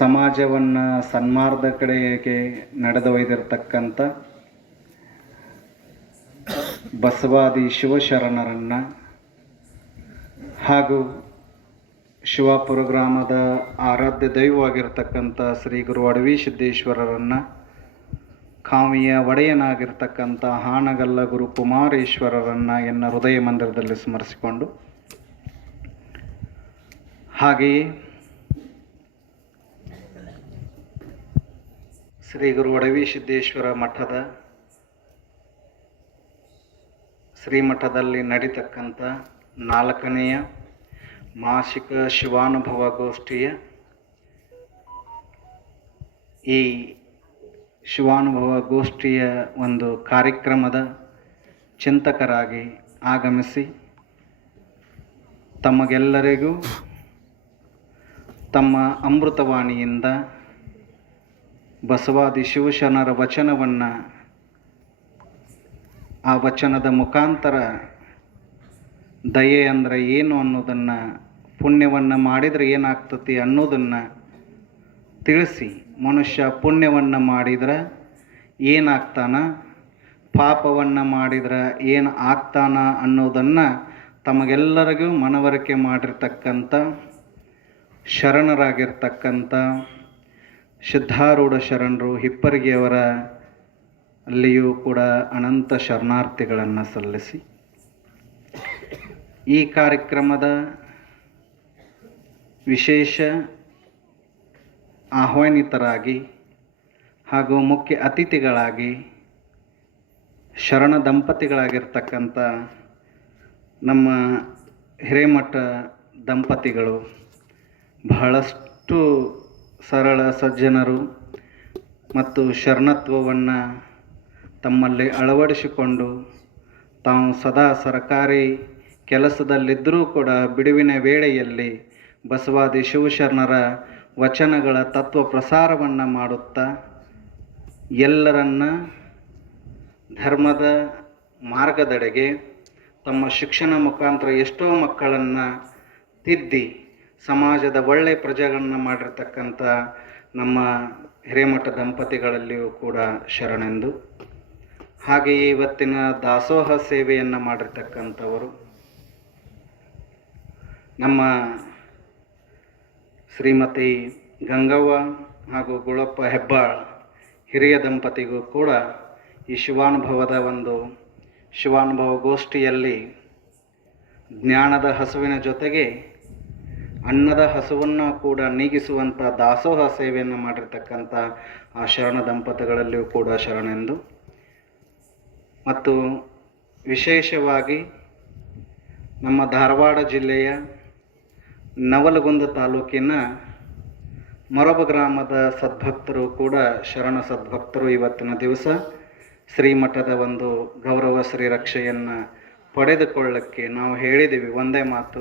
ಸಮಾಜವನ್ನು ಸನ್ಮಾರ್ಗದ ಕಡೆಗೆ ನಡೆದೊಯ್ದಿರತಕ್ಕಂಥ ಬಸವಾದಿ ಶಿವಶರಣರನ್ನು ಹಾಗೂ ಶಿವಾಪುರ ಗ್ರಾಮದ ಆರಾಧ್ಯ ದೈವವಾಗಿರ್ತಕ್ಕಂಥ ಶ್ರೀ ಗುರು ಅಡವಿ ಸಿದ್ದೇಶ್ವರರನ್ನು, ಕಾವಿಯ ಒಡೆಯನಾಗಿರ್ತಕ್ಕಂಥ ಹಾನಗಲ್ಲ ಗುರು ಕುಮಾರೇಶ್ವರರನ್ನು ಎನ್ನ ಹೃದಯ ಮಂದಿರದಲ್ಲಿ ಸ್ಮರಿಸಿಕೊಂಡು, ಹಾಗೆಯೇ ಶ್ರೀ ಗುರು ಅಡವಿ ಸಿದ್ದೇಶ್ವರ ಮಠದ ಶ್ರೀಮಠದಲ್ಲಿ ನಡೀತಕ್ಕಂಥ 4ನೆಯ ಮಾಸಿಕ ಶಿವಾನುಭವ ಗೋಷ್ಠಿಯ ಈ ಶಿವಾನುಭವ ಗೋಷ್ಠಿಯ ಒಂದು ಕಾರ್ಯಕ್ರಮದ ಚಿಂತಕರಾಗಿ ಆಗಮಿಸಿ ತಮಗೆಲ್ಲರಿಗೂ ತಮ್ಮ ಅಮೃತವಾಣಿಯಿಂದ ಬಸವಾದಿ ಶಿವಶರಣರ ವಚನವನ್ನು, ಆ ವಚನದ ಮುಖಾಂತರ ದಯೆ ಅಂದರೆ ಏನು ಅನ್ನೋದನ್ನು, ಪುಣ್ಯವನ್ನು ಮಾಡಿದರೆ ಏನಾಗ್ತತಿ ಅನ್ನೋದನ್ನು ತಿಳಿಸಿ, ಮನುಷ್ಯ ಪುಣ್ಯವನ್ನು ಮಾಡಿದ್ರೆ ಏನಾಗ್ತಾನ, ಪಾಪವನ್ನು ಮಾಡಿದ್ರೆ ಏನು ಆಗ್ತಾನ ಅನ್ನೋದನ್ನು ತಮಗೆಲ್ಲರಿಗೂ ಮನವರಿಕೆ ಮಾಡಿರ್ತಕ್ಕಂಥ ಶರಣರಾಗಿರ್ತಕ್ಕಂಥ ಸಿದ್ಧಾರೂಢ ಶರಣರು ಹಿಪ್ಪರಿಗೆಯವರ ಅಲ್ಲಿಯೂ ಕೂಡ ಅನಂತ ಶರಣಾರ್ಥಿಗಳನ್ನು ಸಲ್ಲಿಸಿ, ಈ ಕಾರ್ಯಕ್ರಮದ ವಿಶೇಷ ಆಹ್ವಾನಿತರಾಗಿ ಹಾಗೂ ಮುಖ್ಯ ಅತಿಥಿಗಳಾಗಿ ಶರಣ ದಂಪತಿಗಳಾಗಿರ್ತಕ್ಕಂಥ ನಮ್ಮ ಹಿರೇಮಠ ದಂಪತಿಗಳು ಬಹಳಷ್ಟು ಸರಳ ಸಜ್ಜನರು ಮತ್ತು ಶರಣತ್ವವನ್ನು ತಮ್ಮಲ್ಲಿ ಅಳವಡಿಸಿಕೊಂಡು ತಾವು ಸದಾ ಸರ್ಕಾರಿ ಕೆಲಸದಲ್ಲಿದ್ದರೂ ಕೂಡ ಬಿಡುವಿನ ವೇಳೆಯಲ್ಲಿ ಬಸವಾದಿ ಶಿವಶರಣರ ವಚನಗಳ ತತ್ವ ಪ್ರಸಾರವನ್ನು ಮಾಡುತ್ತಾ ಎಲ್ಲರನ್ನ ಧರ್ಮದ ಮಾರ್ಗದೆಡೆಗೆ ತಮ್ಮ ಶಿಕ್ಷಣ ಮುಖಾಂತರ ಎಷ್ಟೋ ಮಕ್ಕಳನ್ನು ತಿದ್ದಿ ಸಮಾಜದ ಒಳ್ಳೆಯ ಪ್ರಜೆಗಳನ್ನು ಮಾಡಿರ್ತಕ್ಕಂಥ ನಮ್ಮ ಹಿರೇಮಠ ದಂಪತಿಗಳಲ್ಲಿಯೂ ಕೂಡ ಶರಣೆಂದು, ಹಾಗೆಯೇ ಇವತ್ತಿನ ದಾಸೋಹ ಸೇವೆಯನ್ನು ಮಾಡಿರ್ತಕ್ಕಂಥವರು ನಮ್ಮ ಶ್ರೀಮತಿ ಗಂಗವ್ವ ಹಾಗೂ ಗುಳಪ್ಪ ಹೆಬ್ಬಾಳ್ ಹಿರಿಯ ದಂಪತಿಗೂ ಕೂಡ ಈ ಶಿವಾನುಭವದ ಒಂದು ಶಿವಾನುಭವ ಗೋಷ್ಠಿಯಲ್ಲಿ ಜ್ಞಾನದ ಹಸುವಿನ ಜೊತೆಗೆ ಅನ್ನದ ಹಸುವನ್ನು ಕೂಡ ನೀಗಿಸುವಂಥ ದಾಸೋಹ ಸೇವೆಯನ್ನು ಮಾಡಿರ್ತಕ್ಕಂಥ ಆ ಶರಣ ದಂಪತಿಗಳಲ್ಲಿಯೂ ಕೂಡ ಶರಣೆಂದು, ಮತ್ತು ವಿಶೇಷವಾಗಿ ನಮ್ಮ ಧಾರವಾಡ ಜಿಲ್ಲೆಯ ನವಲಗುಂದ ತಾಲೂಕಿನ ಮೊರಬ ಗ್ರಾಮದ ಸದ್ಭಕ್ತರು ಕೂಡ ಶರಣ ಸದ್ಭಕ್ತರು ಇವತ್ತಿನ ದಿವಸ ಶ್ರೀಮಠದ ಒಂದು ಗೌರವ ಶ್ರೀರಕ್ಷೆಯನ್ನು ಪಡೆದುಕೊಳ್ಳಕ್ಕೆ ನಾವು ಹೇಳಿದ್ದೀವಿ. ಒಂದೇ ಮಾತು,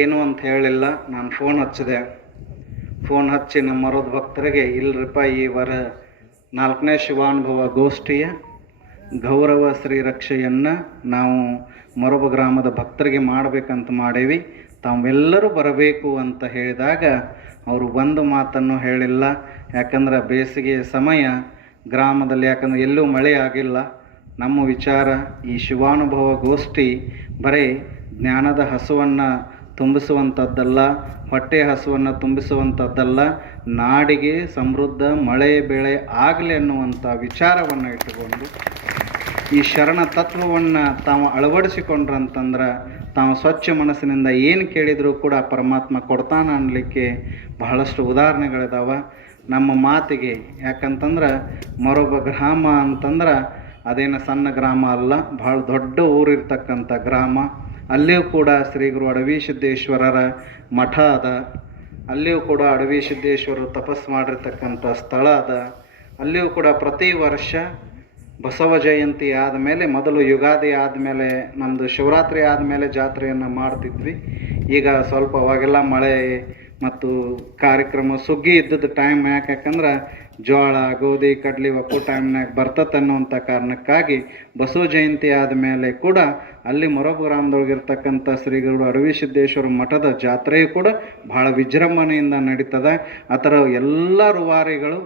ಏನು ಅಂತ ಹೇಳಿಲ್ಲ. ನಾನು ಫೋನ್ ಹಚ್ಚಿ ನಮ್ಮ ಮರದ ಭಕ್ತರಿಗೆ, ಇಲ್ಲರಿಪ್ಪ ಈ ವಾರ 4ನೇ ಶಿವಾನುಭವ ಗೋಷ್ಠಿಯ ಗೌರವ ಶ್ರೀರಕ್ಷೆಯನ್ನು ನಾವು ಮೊರಬ ಗ್ರಾಮದ ಭಕ್ತರಿಗೆ ಮಾಡಬೇಕಂತ ಮಾಡೇವಿ, ತಾವೆಲ್ಲರೂ ಬರಬೇಕು ಅಂತ ಹೇಳಿದಾಗ ಅವರು ಒಂದು ಮಾತನ್ನು ಹೇಳಿಲ್ಲ. ಯಾಕಂದ್ರೆ ಬೇಸಿಗೆ ಸಮಯ ಗ್ರಾಮದಲ್ಲಿ, ಯಾಕಂದರೆ ಎಲ್ಲೂ ಮಳೆ ಆಗಿಲ್ಲ. ನಮ್ಮ ವಿಚಾರ ಈ ಶಿವಾನುಭವ ಗೋಷ್ಠಿ ಬರೀ ಜ್ಞಾನದ ಹಸುವನ್ನು ತುಂಬಿಸುವಂಥದ್ದಲ್ಲ, ಹೊಟ್ಟೆ ಹಸುವನ್ನು ತುಂಬಿಸುವಂಥದ್ದಲ್ಲ, ನಾಡಿಗೆ ಸಮೃದ್ಧ ಮಳೆ ಬೆಳೆ ಆಗಲಿ ಅನ್ನುವಂಥ ವಿಚಾರವನ್ನು ಇಟ್ಟುಕೊಂಡು ಈ ಶರಣ ತತ್ವವನ್ನು ತಾವು ಅಳವಡಿಸಿಕೊಂಡ್ರಂತಂದ್ರೆ ತಾವು ಸ್ವಚ್ಛ ಮನಸ್ಸಿನಿಂದ ಏನು ಕೇಳಿದರೂ ಕೂಡ ಪರಮಾತ್ಮ ಕೊಡ್ತಾನ ಅನ್ನಲಿಕ್ಕೆ ಬಹಳಷ್ಟು ಉದಾಹರಣೆಗಳಿದಾವೆ ನಮ್ಮ ಮಾತಿಗೆ. ಯಾಕಂತಂದ್ರೆ ಮೊರಬ ಗ್ರಾಮ ಅಂತಂದ್ರೆ ಅದೇನು ಸಣ್ಣ ಗ್ರಾಮ ಅಲ್ಲ, ಭಾಳ ದೊಡ್ಡ ಊರಿರ್ತಕ್ಕಂಥ ಗ್ರಾಮ. ಅಲ್ಲಿಯೂ ಕೂಡ ಶ್ರೀ ಗುರು ಅಡವಿ ಸಿದ್ದೇಶ್ವರರ ಮಠ ಅದ, ಅಲ್ಲಿಯೂ ಕೂಡ ಅಡವಿ ಸಿದ್ದೇಶ್ವರರು ತಪಸ್ಸು ಮಾಡಿರ್ತಕ್ಕಂಥ ಸ್ಥಳ ಅದ. ಅಲ್ಲಿಯೂ ಕೂಡ ಪ್ರತಿ ವರ್ಷ ಬಸವ ಜಯಂತಿ ಆದಮೇಲೆ, ಮೊದಲು ಯುಗಾದಿ ಆದಮೇಲೆ, ನಮ್ಮದು ಶಿವರಾತ್ರಿ ಆದಮೇಲೆ ಜಾತ್ರೆಯನ್ನು ಮಾಡ್ತಿದ್ವಿ. ಈಗ ಸ್ವಲ್ಪ ಅವಾಗೆಲ್ಲ ಮಳೆ ಮತ್ತು ಕಾರ್ಯಕ್ರಮ ಸುಗ್ಗಿ ಇದ್ದದ್ದು ಟೈಮ್ ಯಾಕಂದ್ರೆ ಜೋಳ ಗೋಧಿ ಕಡ್ಲಿ ಒಪ್ಪು ಟೈಮ್ನಾಗ ಬರ್ತತೆ ಅನ್ನುವಂಥ ಕಾರಣಕ್ಕಾಗಿ ಬಸವ ಜಯಂತಿ ಆದಮೇಲೆ ಕೂಡ ಅಲ್ಲಿ ಮೊರಬ ಗ್ರಾಮದೊಳಗಿರ್ತಕ್ಕಂಥ ಶ್ರೀ ಗುರು ಅಡವಿ ಸಿದ್ದೇಶ್ವರ ಮಠದ ಜಾತ್ರೆಯು ಕೂಡ ಭಾಳ ವಿಜೃಂಭಣೆಯಿಂದ ನಡೀತದೆ. ಆ ಥರ ಎಲ್ಲ ರೂವಾರಿಗಳು,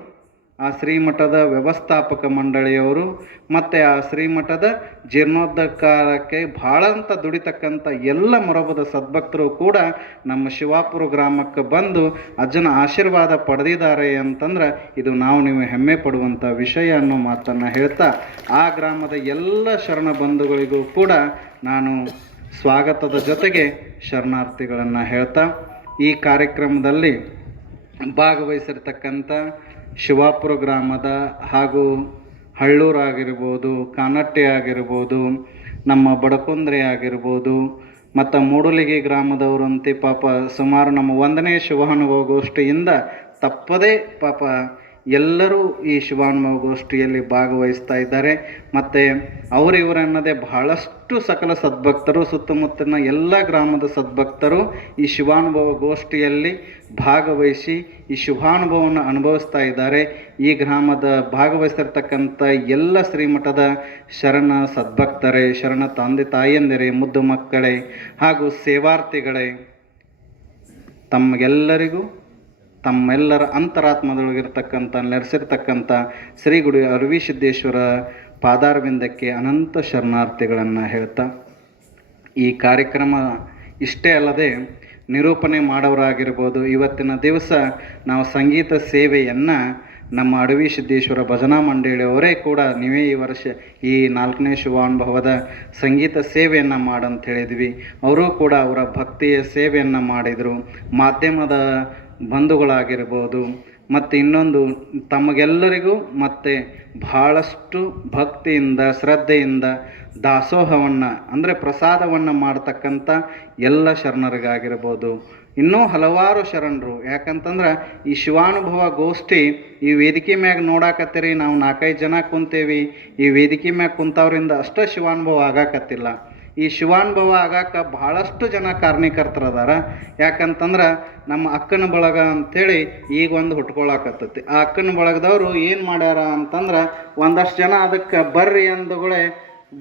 ಆ ಶ್ರೀಮಠದ ವ್ಯವಸ್ಥಾಪಕ ಮಂಡಳಿಯವರು ಮತ್ತು ಆ ಶ್ರೀಮಠದ ಜೀರ್ಣೋದ್ಧಾರಕ್ಕೆ ಭಾಳ ಅಂತ ದುಡಿತಕ್ಕಂಥ ಎಲ್ಲ ಮೊರಬದ ಸದ್ಭಕ್ತರು ಕೂಡ ನಮ್ಮ ಶಿವಾಪುರ ಗ್ರಾಮಕ್ಕೆ ಬಂದು ಅಜ್ಜನ ಆಶೀರ್ವಾದ ಪಡೆದಿದ್ದಾರೆ ಅಂತಂದ್ರೆ ಇದು ನೀವು ಹೆಮ್ಮೆ ಪಡುವಂಥ ವಿಷಯ ಅನ್ನೋ ಮಾತನ್ನು ಹೇಳ್ತಾ, ಆ ಗ್ರಾಮದ ಎಲ್ಲ ಶರಣ ಬಂಧುಗಳಿಗೂ ಕೂಡ ನಾನು ಸ್ವಾಗತದ ಜೊತೆಗೆ ಶರಣಾರ್ಥಿಗಳನ್ನು ಹೇಳ್ತಾ, ಈ ಕಾರ್ಯಕ್ರಮದಲ್ಲಿ ಭಾಗವಹಿಸಿರ್ತಕ್ಕಂಥ ಶಿವಾಪುರ ಗ್ರಾಮದ ಹಾಗೂ ಹಳ್ಳೂರು ಆಗಿರ್ಬೋದು, ಕಾನಟ್ಟೆ ಆಗಿರ್ಬೋದು, ನಮ್ಮ ಬಡಕುಂದ್ರೆ ಆಗಿರ್ಬೋದು, ಮತ್ತು ಮೂಡಲಿಗೆ ಗ್ರಾಮದವರಂತೆ ಪಾಪ ಸುಮಾರು ನಮ್ಮ 1ನೇ ಶಿವಾನುಭವ ಗೋಷ್ಠಿಯಿಂದ ತಪ್ಪದೇ ಪಾಪ ಎಲ್ಲರೂ ಈ ಶಿವಾನುಭವ ಗೋಷ್ಠಿಯಲ್ಲಿ ಭಾಗವಹಿಸ್ತಾ ಇದ್ದಾರೆ. ಮತ್ತು ಇವರನ್ನದೇ ಬಹಳಷ್ಟು ಸಕಲ ಸದ್ಭಕ್ತರು, ಸುತ್ತಮುತ್ತಲಿನ ಎಲ್ಲ ಗ್ರಾಮದ ಸದ್ಭಕ್ತರು ಈ ಶಿವಾನುಭವ ಗೋಷ್ಠಿಯಲ್ಲಿ ಭಾಗವಹಿಸಿ ಈ ಶಿವಾನುಭವವನ್ನು ಅನುಭವಿಸ್ತಾ ಇದ್ದಾರೆ. ಈ ಗ್ರಾಮದ ಭಾಗವಹಿಸಿರ್ತಕ್ಕಂಥ ಎಲ್ಲ ಶ್ರೀಮಠದ ಶರಣ ಸದ್ಭಕ್ತರೇ, ಶರಣ ತಂದೆ ತಾಯಿಯಂದಿರೇ, ಮುದ್ದು ಮಕ್ಕಳೇ ಹಾಗೂ ಸೇವಾರ್ಥಿಗಳೇ, ತಮಗೆಲ್ಲರಿಗೂ ತಮ್ಮೆಲ್ಲರ ಅಂತರಾತ್ಮದೊಳಗಿರ್ತಕ್ಕಂಥ ನೆಲೆಸಿರ್ತಕ್ಕಂಥ ಶ್ರೀ ಗುರು ಅಡವಿ ಸಿದ್ದೇಶ್ವರ ಪಾದಾರವಿಂದಕ್ಕೆ ಅನಂತ ಶರಣಾರ್ಥಿಗಳನ್ನು ಹೇಳ್ತಾ, ಈ ಕಾರ್ಯಕ್ರಮ ಇಷ್ಟೇ ಅಲ್ಲದೆ ನಿರೂಪಣೆ ಮಾಡೋರಾಗಿರ್ಬೋದು, ಇವತ್ತಿನ ದಿವಸ ನಾವು ಸಂಗೀತ ಸೇವೆಯನ್ನು ನಮ್ಮ ಅಡವಿ ಸಿದ್ದೇಶ್ವರ ಭಜನಾ ಮಂಡಳಿಯವರೇ ಕೂಡ ನೀವೇ ಈ ವರ್ಷ ಈ 4ನೇ ಶಿವಾನುಭವದ ಸಂಗೀತ ಸೇವೆಯನ್ನು ಮಾಡಂತ ಹೇಳಿದ್ವಿ. ಅವರು ಕೂಡ ಅವರ ಭಕ್ತಿಯ ಸೇವೆಯನ್ನು ಮಾಡಿದರು. ಮಾಧ್ಯಮದ ಬಂಧುಗಳಾಗಿರ್ಬೋದು ಮತ್ತು ಇನ್ನೊಂದು ತಮಗೆಲ್ಲರಿಗೂ ಮತ್ತು ಭಾಳಷ್ಟು ಭಕ್ತಿಯಿಂದ ಶ್ರದ್ಧೆಯಿಂದ ದಾಸೋಹವನ್ನು ಅಂದರೆ ಪ್ರಸಾದವನ್ನು ಮಾಡ್ತಕ್ಕಂಥ ಎಲ್ಲ ಶರಣರಿಗಾಗಿರ್ಬೋದು, ಇನ್ನೂ ಹಲವಾರು ಶರಣರು. ಯಾಕಂತಂದ್ರೆ ಈ ಶಿವಾನುಭವ ಗೋಷ್ಠಿ ಈ ವೇದಿಕೆ ಮ್ಯಾಗ ನೋಡಾಕತ್ತೀರಿ, ನಾವು 4-5 ಜನ ಕುಂತೇವಿ. ಈ ವೇದಿಕೆ ಮ್ಯಾಗ ಕುಂತವ್ರಿಂದ ಅಷ್ಟೇ ಶಿವಾನುಭವ ಆಗಾಕತ್ತಿಲ್ಲ. ಈ ಶಿವಾನುಭವ ಆಗಾಕ ಭಾಳಷ್ಟು ಜನ ಕಾರಣೀಕರ್ತರದಾರ. ಯಾಕಂತಂದ್ರೆ ನಮ್ಮ ಅಕ್ಕನ ಬಳಗ ಅಂಥೇಳಿ ಈಗ ಒಂದು ಹುಟ್ಕೊಳಕತ್ತೈತಿ. ಆ ಅಕ್ಕನ ಬಳಗದವರು ಏನು ಮಾಡ್ಯಾರ ಅಂತಂದ್ರೆ ಒಂದಷ್ಟು ಜನ ಅದಕ್ಕೆ ಬರ್ರಿ ಅಂದುಗಳೇ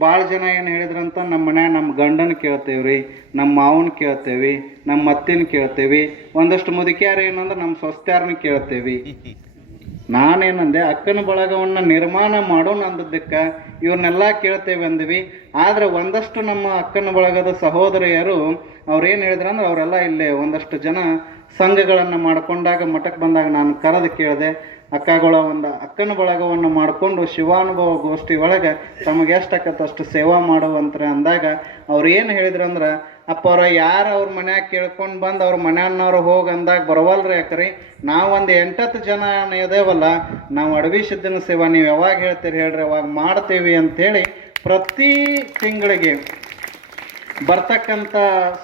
ಭಾಳ ಜನ ಏನು ಹೇಳಿದ್ರಂತ, ನಮ್ಮ ಮನ್ಯಾಗ ನಮ್ಮ ಗಂಡನ ಕೇಳ್ತೇವ್ರಿ, ನಮ್ಮ ಮಾವನ ಕೇಳ್ತೇವಿ, ನಮ್ಮ ಅತ್ತಿನ ಕೇಳ್ತೇವಿ, ಒಂದಷ್ಟು ಮುದುಕಿಯಾರ ಏನಂದ್ರೆ ನಮ್ಮ ಸ್ವಸ್ಥ್ಯಾರನ್ನ ಕೇಳ್ತೇವಿ. ನಾನೇನಂದೆ, ಅಕ್ಕನ ಬಳಗವನ್ನು ನಿರ್ಮಾಣ ಮಾಡೋಣ ಅಂದದ್ದಕ್ಕೆ ಇವ್ರನ್ನೆಲ್ಲ ಕೇಳ್ತೇವೆ ಅಂದ್ವಿ. ಆದರೆ ಒಂದಷ್ಟು ನಮ್ಮ ಅಕ್ಕನ ಬಳಗದ ಸಹೋದರಿಯರು ಅವ್ರೇನು ಹೇಳಿದ್ರು ಅಂದ್ರೆ, ಅವರೆಲ್ಲ ಇಲ್ಲೇ ಒಂದಷ್ಟು ಜನ ಸಂಘಗಳನ್ನು ಮಾಡಿಕೊಂಡಾಗ ಮಠಕ್ಕೆ ಬಂದಾಗ ನಾನು ಕರೆದು ಕೇಳಿದೆ, ಅಕ್ಕಗಳ ಒಂದು ಅಕ್ಕನ ಬಳಗವನ್ನು ಮಾಡಿಕೊಂಡು ಶಿವಾನುಭವ ಗೋಷ್ಠಿ ಒಳಗೆ ತಮಗೆ ಎಷ್ಟಾಕತ್ತೆ ಅಷ್ಟು ಸೇವಾ ಮಾಡುವಂತಾರೆ ಅಂದಾಗ ಅವ್ರು ಏನು ಹೇಳಿದ್ರು ಅಂದ್ರೆ, ಅಪ್ಪವ್ರ ಯಾರು ಅವ್ರ ಮನ್ಯಾಗ ಕೇಳ್ಕೊಂಡು ಬಂದು ಅವ್ರ ಮನೆಯನ್ನವ್ರು ಹೋಗಿ ಅಂದಾಗ ಬರವಲ್ರಿ ಯಾಕ್ರಿ, ನಾವೊಂದು 8-10 ಜನ ಇದೇವಲ್ಲ, ನಾವು ಅಡವಿ ಸಿದ್ದನ ಸೇವಾ ನೀವು ಯಾವಾಗ ಹೇಳ್ತೀರಿ ಹೇಳ್ರಿ, ಅವಾಗ ಮಾಡ್ತೀವಿ ಅಂಥೇಳಿ ಪ್ರತಿ ತಿಂಗಳಿಗೆ ಬರ್ತಕ್ಕಂಥ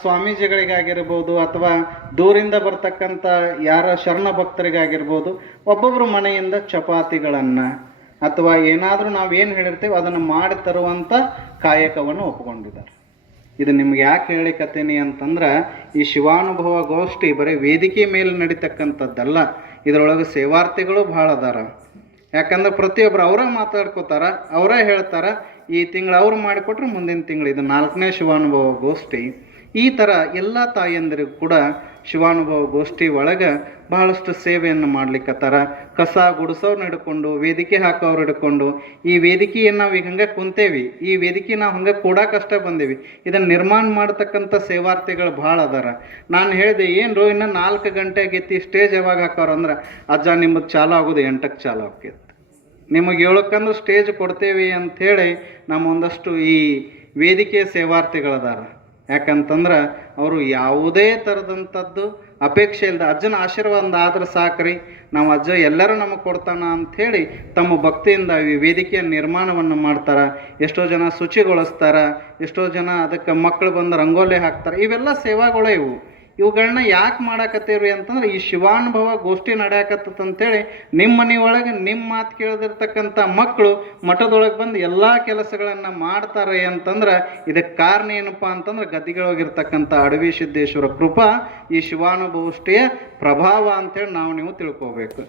ಸ್ವಾಮೀಜಿಗಳಿಗಾಗಿರ್ಬೋದು ಅಥವಾ ದೂರಿಂದ ಬರ್ತಕ್ಕಂಥ ಯಾರ ಶರಣ ಭಕ್ತರಿಗಾಗಿರ್ಬೋದು ಒಬ್ಬೊಬ್ಬರು ಮನೆಯಿಂದ ಚಪಾತಿಗಳನ್ನು ಅಥವಾ ಏನಾದರೂ ನಾವೇನು ಹೇಳಿರ್ತೀವಿ ಅದನ್ನು ಮಾಡಿ ತರುವಂಥ ಕಾಯಕವನ್ನು ಒಪ್ಪಿಕೊಂಡಿದ್ದಾರೆ. ಇದು ನಿಮ್ಗೆ ಯಾಕೆ ಹೇಳಿಕತ್ತೀನಿ ಅಂತಂದ್ರೆ, ಈ ಶಿವಾನುಭವ ಗೋಷ್ಠಿ ಬರೀ ವೇದಿಕೆ ಮೇಲೆ ನಡೀತಕ್ಕಂಥದ್ದಲ್ಲ, ಇದರೊಳಗೆ ಸೇವಾರ್ಥಿಗಳು ಭಾಳ ಅದಾರ. ಯಾಕಂದ್ರೆ ಪ್ರತಿಯೊಬ್ಬರು ಅವರೇ ಮಾತಾಡ್ಕೋತಾರ, ಅವರೇ ಹೇಳ್ತಾರೆ, ಈ ತಿಂಗಳು ಅವ್ರು ಮಾಡಿಕೊಟ್ರೆ ಮುಂದಿನ ತಿಂಗಳು ಇದು 4ನೇ ಶಿವಾನುಭವ ಗೋಷ್ಠಿ. ಈ ಥರ ಎಲ್ಲ ತಾಯಂದಿರಿಗೂ ಕೂಡ ಶಿವಾನುಭವ ಗೋಷ್ಠಿ ಒಳಗೆ ಬಹಳಷ್ಟು ಸೇವೆಯನ್ನು ಮಾಡ್ಲಿಕ್ಕತ್ತಾರ. ಕಸ ಗುಡಿಸೋರ್ನ ಹಿಡ್ಕೊಂಡು, ವೇದಿಕೆ ಹಾಕೋರು ಹಿಡ್ಕೊಂಡು, ಈ ವೇದಿಕೆಯನ್ನು ನಾವು ಈಗ ಹಂಗೆ ಕುಂತೇವಿ, ಈ ವೇದಿಕೆ ನಾವು ಹಂಗೆ ಕೂಡಕ್ಕಷ್ಟೇ ಬಂದೇವಿ. ಇದನ್ನು ನಿರ್ಮಾಣ ಮಾಡ್ತಕ್ಕಂಥ ಸೇವಾರ್ಥಿಗಳು ಭಾಳ ಅದಾರ. ನಾನು ಹೇಳಿದೆ, ಏನು ಇನ್ನು 4 ಗಂಟೆಗೆ ಎತ್ತಿ ಸ್ಟೇಜ್ ಯಾವಾಗ ಹಾಕೋರು ಅಂದ್ರೆ, ಅಜ್ಜ ನಿಮ್ಮದು ಚಾಲು ಆಗೋದು 8ಕ್ಕೆ ಚಾಲು ಆಕೈತೆ, ನಿಮಗೆ 7ಕ್ಕಂದ್ರೆ ಸ್ಟೇಜ್ ಕೊಡ್ತೇವೆ ಅಂಥೇಳಿ ನಮ್ಮ ಒಂದಷ್ಟು ಈ ವೇದಿಕೆ ಸೇವಾರ್ಥಿಗಳದಾರ. ಯಾಕಂತಂದ್ರೆ ಅವರು ಯಾವುದೇ ಥರದಂಥದ್ದು ಅಪೇಕ್ಷೆ ಇಲ್ಲದ ಅಜ್ಜನ ಆಶೀರ್ವಾದ ಆದ್ರೆ ಸಾಕ್ರಿ, ನಾವು ಅಜ್ಜ ಎಲ್ಲರೂ ನಮಗೆ ಕೊಡ್ತಾನ ಅಂಥೇಳಿ ತಮ್ಮ ಭಕ್ತಿಯಿಂದ ಈ ವೇದಿಕೆಯ ನಿರ್ಮಾಣವನ್ನು ಮಾಡ್ತಾರೆ. ಎಷ್ಟೋ ಜನ ಶುಚಿಗೊಳಿಸ್ತಾರೆ, ಎಷ್ಟೋ ಜನ ಅದಕ್ಕೆ ಮಕ್ಕಳು ಬಂದು ರಂಗೋಲಿ ಹಾಕ್ತಾರೆ. ಇವೆಲ್ಲ ಸೇವಾಗಳೇ ಇವು. ಇವುಗಳನ್ನ ಯಾಕೆ ಮಾಡಾಕತ್ತೀವಿ ಅಂತಂದ್ರೆ, ಈ ಶಿವಾನುಭವ ಗೋಷ್ಠಿ ನಡೆಯಕತ್ತಂತೇಳಿ ನಿಮ್ಮ ಮನೆಯೊಳಗೆ ನಿಮ್ಮ ಮಾತು ಕೇಳದಿರ್ತಕ್ಕಂಥ ಮಕ್ಕಳು ಮಠದೊಳಗೆ ಬಂದು ಎಲ್ಲ ಕೆಲಸಗಳನ್ನು ಮಾಡ್ತಾರೆ ಅಂತಂದ್ರೆ, ಇದಕ್ಕೆ ಕಾರಣ ಏನಪ್ಪ ಅಂತಂದ್ರೆ ಗದ್ದಿಗಳೊಳಗಿರ್ತಕ್ಕಂಥ ಅಡವಿ ಸಿದ್ದೇಶ್ವರ ಕೃಪಾ, ಈ ಶಿವಾನುಭವ ಗೋಷ್ಠಿಯ ಪ್ರಭಾವ ಅಂತೇಳಿ ನೀವು ತಿಳ್ಕೋಬೇಕು.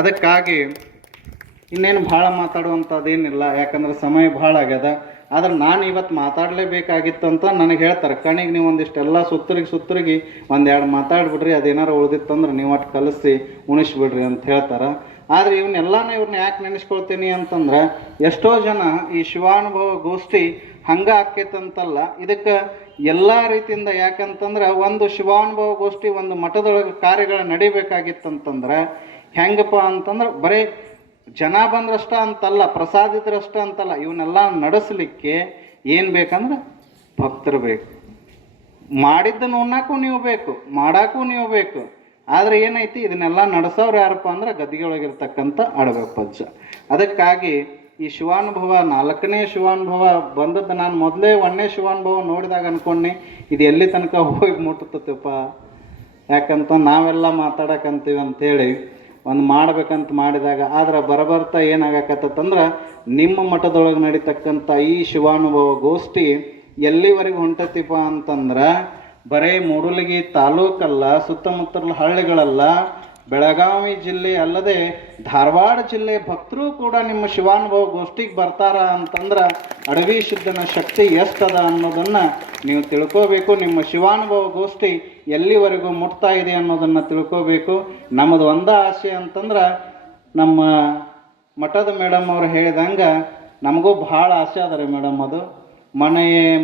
ಅದಕ್ಕಾಗಿ ಇನ್ನೇನು ಭಾಳ ಮಾತಾಡುವಂಥದ್ದೇನಿಲ್ಲ, ಯಾಕಂದ್ರೆ ಸಮಯ ಭಾಳ ಆಗ್ಯದ. ಆದ್ರೆ ನಾನು ಇವತ್ತು ಮಾತಾಡಲೇಬೇಕಾಗಿತ್ತು ಅಂತ ನನಗೆ ಹೇಳ್ತಾರೆ, ಕಣಿಗೆ ನೀವು ಒಂದಿಷ್ಟೆಲ್ಲ ಸುತ್ತರಿಗೆ 1-2 ಮಾತಾಡ್ಬಿಡ್ರಿ, ಅದೇನಾರು ಉಳಿದಿತ್ತಂದ್ರೆ ನೀವು ಅಷ್ಟು ಕಲಿಸಿ ಉಣಿಸ್ಬಿಡ್ರಿ ಅಂತ ಹೇಳ್ತಾರೆ. ಆದರೆ ಇವ್ರನ್ನ ಯಾಕೆ ನೆನೆಸ್ಕೊಳ್ತೀನಿ ಅಂತಂದ್ರೆ, ಎಷ್ಟೋ ಜನ ಈ ಶಿವಾನುಭವ ಗೋಷ್ಠಿ ಹಂಗೆ ಆಕೈತಂತಲ್ಲ, ಇದಕ್ಕೆ ಎಲ್ಲ ರೀತಿಯಿಂದ. ಯಾಕಂತಂದ್ರೆ ಒಂದು ಶಿವಾನುಭವ ಗೋಷ್ಠಿ ಒಂದು ಮಠದೊಳಗೆ ಕಾರ್ಯಗಳು ನಡಿಬೇಕಾಗಿತ್ತಂತಂದ್ರೆ ಹೆಂಗಪ್ಪ ಅಂತಂದ್ರೆ, ಬರೀ ಜನ ಬಂದ್ರಷ್ಟ ಅಂತಲ್ಲ, ಪ್ರಸಾದಿತರಷ್ಟ ಅಂತಲ್ಲ, ಇವನ್ನೆಲ್ಲ ನಡೆಸಲಿಕ್ಕೆ ಏನು ಬೇಕಂದ್ರೆ ಭಕ್ತರು ಬೇಕು. ಮಾಡಿದ್ದನ್ನು ಉಣ್ಣಕ್ಕೂ ನೀವು ಬೇಕು, ಮಾಡೋಕ್ಕೂ ನೀವು ಬೇಕು. ಆದರೆ ಏನೈತಿ, ಇದನ್ನೆಲ್ಲ ನಡೆಸೋರು ಯಾರಪ್ಪ ಅಂದ್ರೆ ಗದ್ದಿಗೆಯೊಳಗಿರ್ತಕ್ಕಂಥ ಅಡಗಪ್ಪಜ್ಜ. ಅದಕ್ಕಾಗಿ ಈ ಶಿವಾನುಭವ 4ನೇ ಶಿವಾನುಭವ ಬಂದದ್ದು ನಾನು ಮೊದಲೇ 1ನೇ ಶಿವಾನುಭವ ನೋಡಿದಾಗ ಅನ್ಕೊಂಡೆ, ಇದು ಎಲ್ಲಿ ತನಕ ಹೋಗಿ ಮುಟ್ಟುತ್ತಪ್ಪ, ಯಾಕಂತ ನಾವೆಲ್ಲ ಮಾತಾಡಕಂತೀವಿ ಅಂಥೇಳಿ ಒಂದು ಮಾಡ್ಬೇಕಂತ ಮಾಡಿದಾಗ. ಆದ್ರೆ ಬರಬರ್ತಾ ಏನಾಗಕತ್ತಂದ್ರೆ, ನಿಮ್ಮ ಮಠದೊಳಗೆ ನಡೀತಕ್ಕಂಥ ಈ ಶಿವಾನುಭವ ಗೋಷ್ಠಿ ಎಲ್ಲಿವರೆಗೆ ಹೊಂಟತಿಪ್ಪ ಅಂತಂದ್ರೆ, ಬರೀ ಮೂಡಲಗಿ ತಾಲೂಕಲ್ಲ, ಸುತ್ತಮುತ್ತಲ ಹಳ್ಳಿಗಳಲ್ಲ, ಬೆಳಗಾವಿ ಜಿಲ್ಲೆ ಅಲ್ಲದೆ ಧಾರವಾಡ ಜಿಲ್ಲೆ ಭಕ್ತರು ಕೂಡ ನಿಮ್ಮ ಶಿವಾನುಭವ ಗೋಷ್ಠಿಗೆ ಬರ್ತಾರ ಅಂತಂದ್ರೆ ಅಡವಿ ಸಿದ್ಧನ ಶಕ್ತಿ ಎಷ್ಟದ ಅನ್ನೋದನ್ನು ನೀವು ತಿಳ್ಕೋಬೇಕು. ನಿಮ್ಮ ಶಿವಾನುಭವ ಗೋಷ್ಠಿ ಎಲ್ಲಿವರೆಗೂ ಮುಟ್ತಾ ಇದೆ ಅನ್ನೋದನ್ನು ತಿಳ್ಕೋಬೇಕು. ನಮ್ಮದು ಒಂದೇ ಆಸೆ ಅಂತಂದ್ರೆ, ನಮ್ಮ ಮಠದ ಮೇಡಮ್ ಅವ್ರು ಹೇಳಿದಂಗೆ ನಮಗೂ ಭಾಳ ಆಸೆ ಅದ ರೀ ಮೇಡಮ್, ಅದು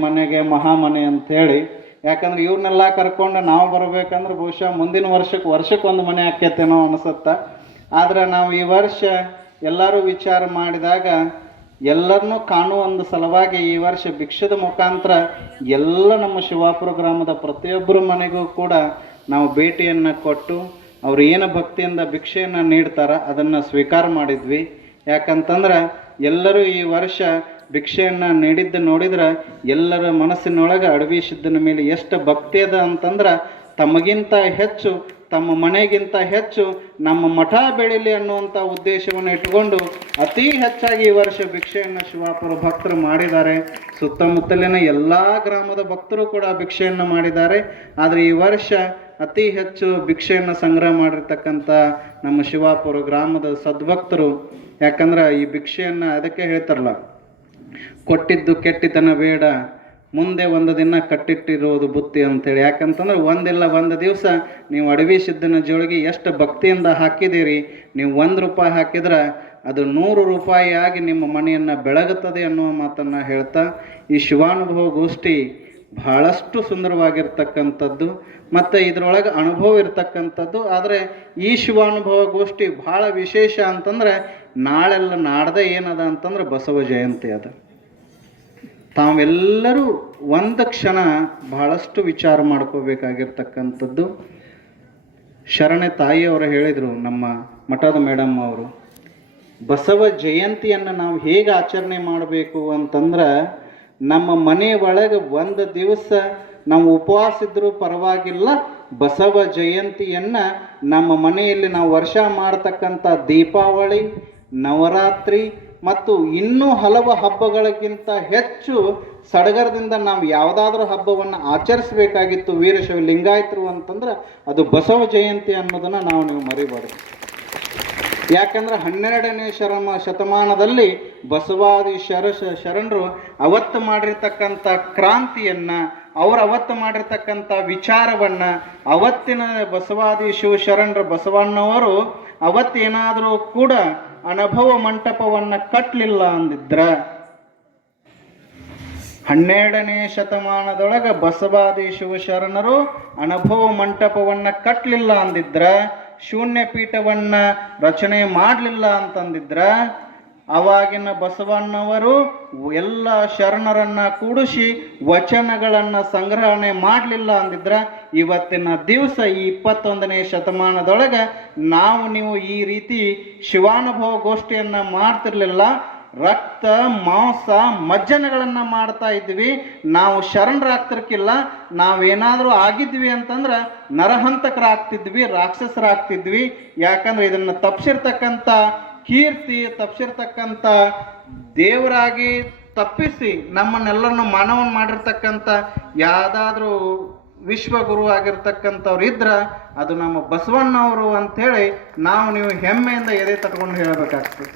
ಮನೆಗೆ ಮಹಾಮನೆ ಅಂಥೇಳಿ. ಯಾಕಂದ್ರೆ ಇವ್ರನ್ನೆಲ್ಲ ಕರ್ಕೊಂಡು ನಾವು ಬರಬೇಕಂದ್ರೆ ಬಹುಶಃ ಮುಂದಿನ ವರ್ಷಕ್ಕೆ ಒಂದು ಮನೆ ಆಕೈತೇನೋ ಅನಿಸುತ್ತೆ. ಆದರೆ ನಾವು ಈ ವರ್ಷ ಎಲ್ಲರೂ ವಿಚಾರ ಮಾಡಿದಾಗ ಎಲ್ಲರನ್ನೂ ಕಾಣುವ ಒಂದು ಸಲುವಾಗಿ ಈ ವರ್ಷ ಭಿಕ್ಷದ ಮುಖಾಂತರ ಎಲ್ಲ ನಮ್ಮ ಶಿವಾಪುರ ಗ್ರಾಮದ ಪ್ರತಿಯೊಬ್ಬರ ಮನೆಗೂ ಕೂಡ ನಾವು ಭೇಟಿಯನ್ನು ಕೊಟ್ಟು ಅವ್ರು ಏನು ಭಕ್ತಿಯಿಂದ ಭಿಕ್ಷೆಯನ್ನು ನೀಡ್ತಾರೆ ಅದನ್ನು ಸ್ವೀಕಾರ ಮಾಡಿದ್ವಿ. ಯಾಕಂತಂದ್ರೆ ಎಲ್ಲರೂ ಈ ವರ್ಷ ಭಿಕ್ಷೆಯನ್ನು ನೀಡಿದ್ದು ನೋಡಿದ್ರೆ ಎಲ್ಲರ ಮನಸ್ಸಿನೊಳಗೆ ಅಡವಿ ಸಿದ್ಧನ ಮೇಲೆ ಎಷ್ಟು ಭಕ್ತಿ ಅದ ಅಂತಂದ್ರೆ, ತಮಗಿಂತ ಹೆಚ್ಚು, ತಮ್ಮ ಮನೆಗಿಂತ ಹೆಚ್ಚು ನಮ್ಮ ಮಠ ಬೆಳೀಲಿ ಅನ್ನುವಂಥ ಉದ್ದೇಶವನ್ನು ಇಟ್ಕೊಂಡು ಅತಿ ಹೆಚ್ಚಾಗಿ ಈ ವರ್ಷ ಭಿಕ್ಷೆಯನ್ನು ಶಿವಾಪುರ ಭಕ್ತರು ಮಾಡಿದ್ದಾರೆ. ಸುತ್ತಮುತ್ತಲಿನ ಎಲ್ಲ ಗ್ರಾಮದ ಭಕ್ತರು ಕೂಡ ಭಿಕ್ಷೆಯನ್ನು ಮಾಡಿದ್ದಾರೆ. ಆದರೆ ಈ ವರ್ಷ ಅತಿ ಹೆಚ್ಚು ಭಿಕ್ಷೆಯನ್ನು ಸಂಗ್ರಹ ಮಾಡಿರ್ತಕ್ಕಂಥ ನಮ್ಮ ಶಿವಾಪುರ ಗ್ರಾಮದ ಸದ್ಭಕ್ತರು. ಯಾಕಂದ್ರೆ ಈ ಭಿಕ್ಷೆಯನ್ನು ಅದಕ್ಕೆ ಹೇಳ್ತಾರಲ್ಲ, ಕೊಟ್ಟಿದ್ದು ಕೆಟ್ಟಿತನ ಬೇಡ, ಮುಂದೆ ಒಂದು ದಿನ ಕಟ್ಟಿಟ್ಟಿರೋದು ಬುತ್ತಿ ಅಂತೇಳಿ. ಯಾಕಂತಂದ್ರೆ ಒಂದು ದಿವಸ ನೀವು ಅಡವಿ ಸಿದ್ಧನ ಜೋಳಿಗೆ ಎಷ್ಟು ಭಕ್ತಿಯಿಂದ ಹಾಕಿದ್ದೀರಿ, ನೀವು 1 ರೂಪಾಯಿ ಹಾಕಿದ್ರೆ ಅದು 100 ರೂಪಾಯಿ ಆಗಿ ನಿಮ್ಮ ಮನೆಯನ್ನು ಬೆಳಗುತ್ತದೆ ಅನ್ನುವ ಮಾತನ್ನು ಹೇಳ್ತಾ, ಈ ಶಿವಾನುಭವ ಗೋಷ್ಠಿ ಬಹಳಷ್ಟು ಸುಂದರವಾಗಿರ್ತಕ್ಕಂಥದ್ದು ಮತ್ತು ಇದರೊಳಗೆ ಅನುಭವ ಇರ್ತಕ್ಕಂಥದ್ದು. ಆದರೆ ಈ ಶಿವಾನುಭವ ಗೋಷ್ಠಿ ಭಾಳ ವಿಶೇಷ ಅಂತಂದರೆ, ನಾಡ್ದೆ ಏನದ ಅಂತಂದ್ರೆ ಬಸವ ಜಯಂತಿ ಅದ. ತಾವೆಲ್ಲರೂ ಒಂದು ಕ್ಷಣ ಬಹಳಷ್ಟು ವಿಚಾರ ಮಾಡ್ಕೋಬೇಕಾಗಿರ್ತಕ್ಕಂಥದ್ದು. ಶರಣೆ ತಾಯಿಯವರು ಹೇಳಿದರು, ನಮ್ಮ ಮಠದ ಮೇಡಮ್ ಅವರು, ಬಸವ ಜಯಂತಿಯನ್ನು ನಾವು ಹೇಗೆ ಆಚರಣೆ ಮಾಡಬೇಕು ಅಂತಂದ್ರೆ, ನಮ್ಮ ಮನೆ ಒಳಗೆ ಒಂದು ದಿವಸ ನಾವು ಉಪವಾಸ ಇದ್ದರೂ ಪರವಾಗಿಲ್ಲ, ಬಸವ ಜಯಂತಿಯನ್ನು ನಮ್ಮ ಮನೆಯಲ್ಲಿ ನಾವು ವರ್ಷ ಮಾಡ್ತಕ್ಕಂಥ ದೀಪಾವಳಿ, ನವರಾತ್ರಿ ಮತ್ತು ಇನ್ನೂ ಹಲವು ಹಬ್ಬಗಳಿಗಿಂತ ಹೆಚ್ಚು ಸಡಗರದಿಂದ ನಾವು ಯಾವುದಾದ್ರೂ ಹಬ್ಬವನ್ನು ಆಚರಿಸಬೇಕಾಗಿತ್ತು ವೀರಶೈವ ಲಿಂಗಾಯತರು ಅಂತಂದ್ರೆ ಅದು ಬಸವ ಜಯಂತಿ ಅನ್ನೋದನ್ನು ನೀವು ಮರಿಬಾರ್ದು. ಯಾಕಂದ್ರೆ 12ನೇ ಶತಮಾನದಲ್ಲಿ ಬಸವಾದಿ ಶರಣರು ಅವತ್ತು ಮಾಡಿರ್ತಕ್ಕಂಥ ಕ್ರಾಂತಿಯನ್ನು, ಅವರು ಅವತ್ತು ಮಾಡಿರ್ತಕ್ಕಂಥ ವಿಚಾರವನ್ನು, ಅವತ್ತಿನ ಬಸವಾದಿ ಶಿವಶರಣರು ಬಸವಣ್ಣವರು ಅವತ್ತೇನಾದರೂ ಕೂಡ ಅನುಭವ ಮಂಟಪವನ್ನು ಕಟ್ಟಲಿಲ್ಲ ಅಂದಿದ್ರ, 12ನೇ ಶತಮಾನದೊಳಗೆ ಬಸವಾದಿ ಶಿವಶರಣರು ಅನುಭವ ಮಂಟಪವನ್ನು ಕಟ್ಟಲಿಲ್ಲ ಅಂದಿದ್ರ, ಶೂನ್ಯ ಪೀಠವನ್ನು ರಚನೆ ಮಾಡಲಿಲ್ಲ ಅಂತಂದಿದ್ರ, ಅವಾಗಿನ ಬಸವಣ್ಣವರು ಎಲ್ಲ ಶರಣರನ್ನ ಕೂಡಿಸಿ ವಚನಗಳನ್ನು ಸಂಗ್ರಹಣೆ ಮಾಡಲಿಲ್ಲ ಅಂದಿದ್ರ, ಇವತ್ತಿನ ದಿವಸ ಈ 21ನೇ ಶತಮಾನದೊಳಗೆ ನೀವು ಈ ರೀತಿ ಶಿವಾನುಭವ ಗೋಷ್ಠಿಯನ್ನು ಮಾಡ್ತಿರ್ಲಿಲ್ಲ. ರಕ್ತ ಮಾಂಸ ಮಜ್ಜನಗಳನ್ನು ಮಾಡ್ತಾ ಇದ್ವಿ. ನಾವು ಶರಣರಾಗ್ತಿರ್ಕಿಲ್ಲ. ನಾವೇನಾದರೂ ಆಗಿದ್ವಿ ಅಂತಂದ್ರೆ ನರಹಂತಕರಾಗ್ತಿದ್ವಿ, ರಾಕ್ಷಸರಾಗ್ತಿದ್ವಿ. ಯಾಕಂದ್ರೆ ಇದನ್ನು ತಪ್ಪಿಸಿರ್ತಕ್ಕಂಥ ಕೀರ್ತಿ, ತಪ್ಪಿಸಿರ್ತಕ್ಕಂಥ ದೇವರಾಗಿ ತಪ್ಪಿಸಿ ನಮ್ಮನ್ನೆಲ್ಲರನ್ನು ಮಾನವನ್ ಮಾಡಿರ್ತಕ್ಕಂಥ ಯಾವುದಾದ್ರೂ ವಿಶ್ವಗುರು ಆಗಿರ್ತಕ್ಕಂಥವ್ರು ಇದ್ರೆ ಅದು ನಮ್ಮ ಬಸವಣ್ಣವರು ಅಂಥೇಳಿ ನೀವು ಹೆಮ್ಮೆಯಿಂದ ಎದೆ ತಟ್ಕೊಂಡು ಹೇಳಬೇಕಾಗ್ತದೆ.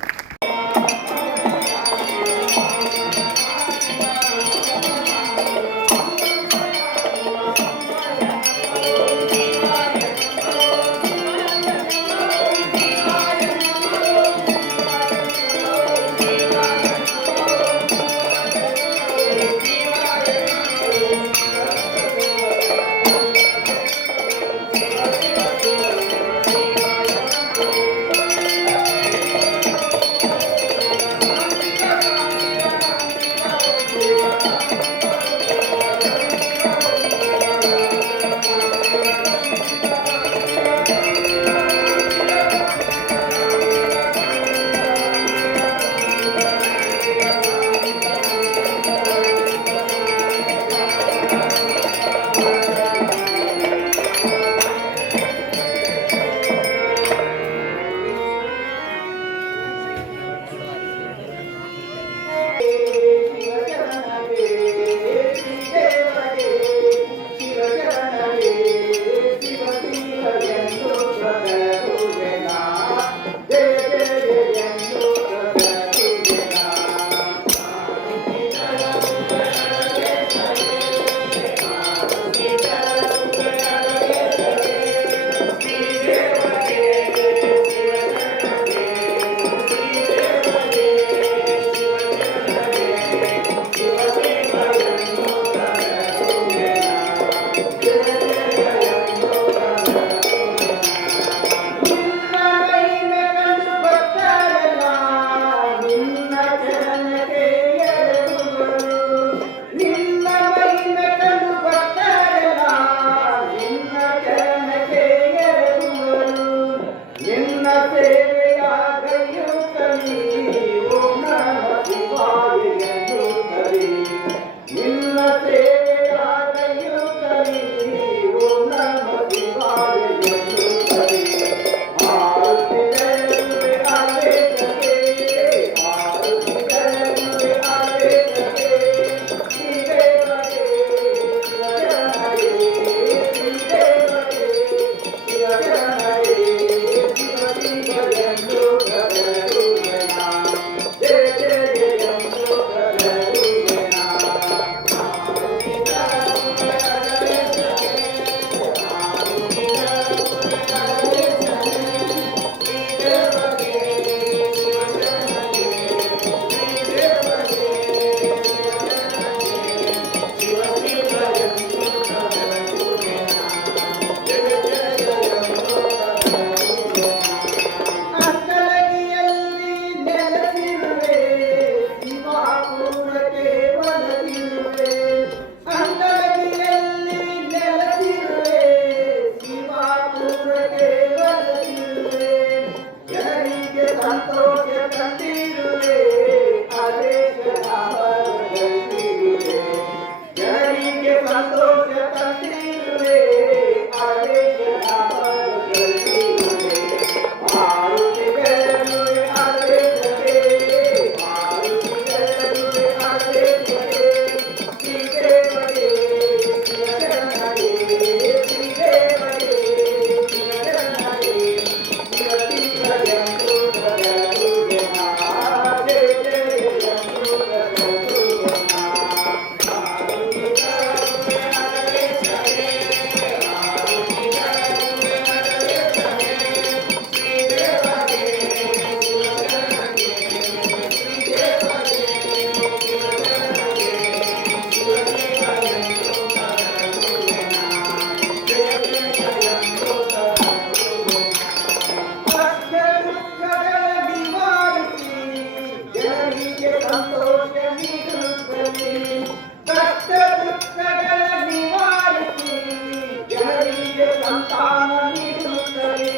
ಸ್ಥಾನ ನೀಡುತ್ತಲೇ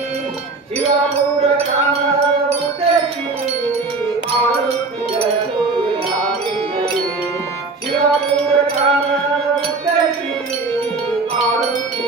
ಶಿವಪುರ ಗ್ರಾಮದ ಉದ್ದೇಶಿಸಿ ಆಳುತ್ತಿದ್ದ ಸೂರ್ಯನಾಗಿದ್ದರೆ ಶಿವಪುರ ಗ್ರಾಮದ ಉದ್ದೇಶಿಸಿ ಆಳುತ್ತಿದ್ದ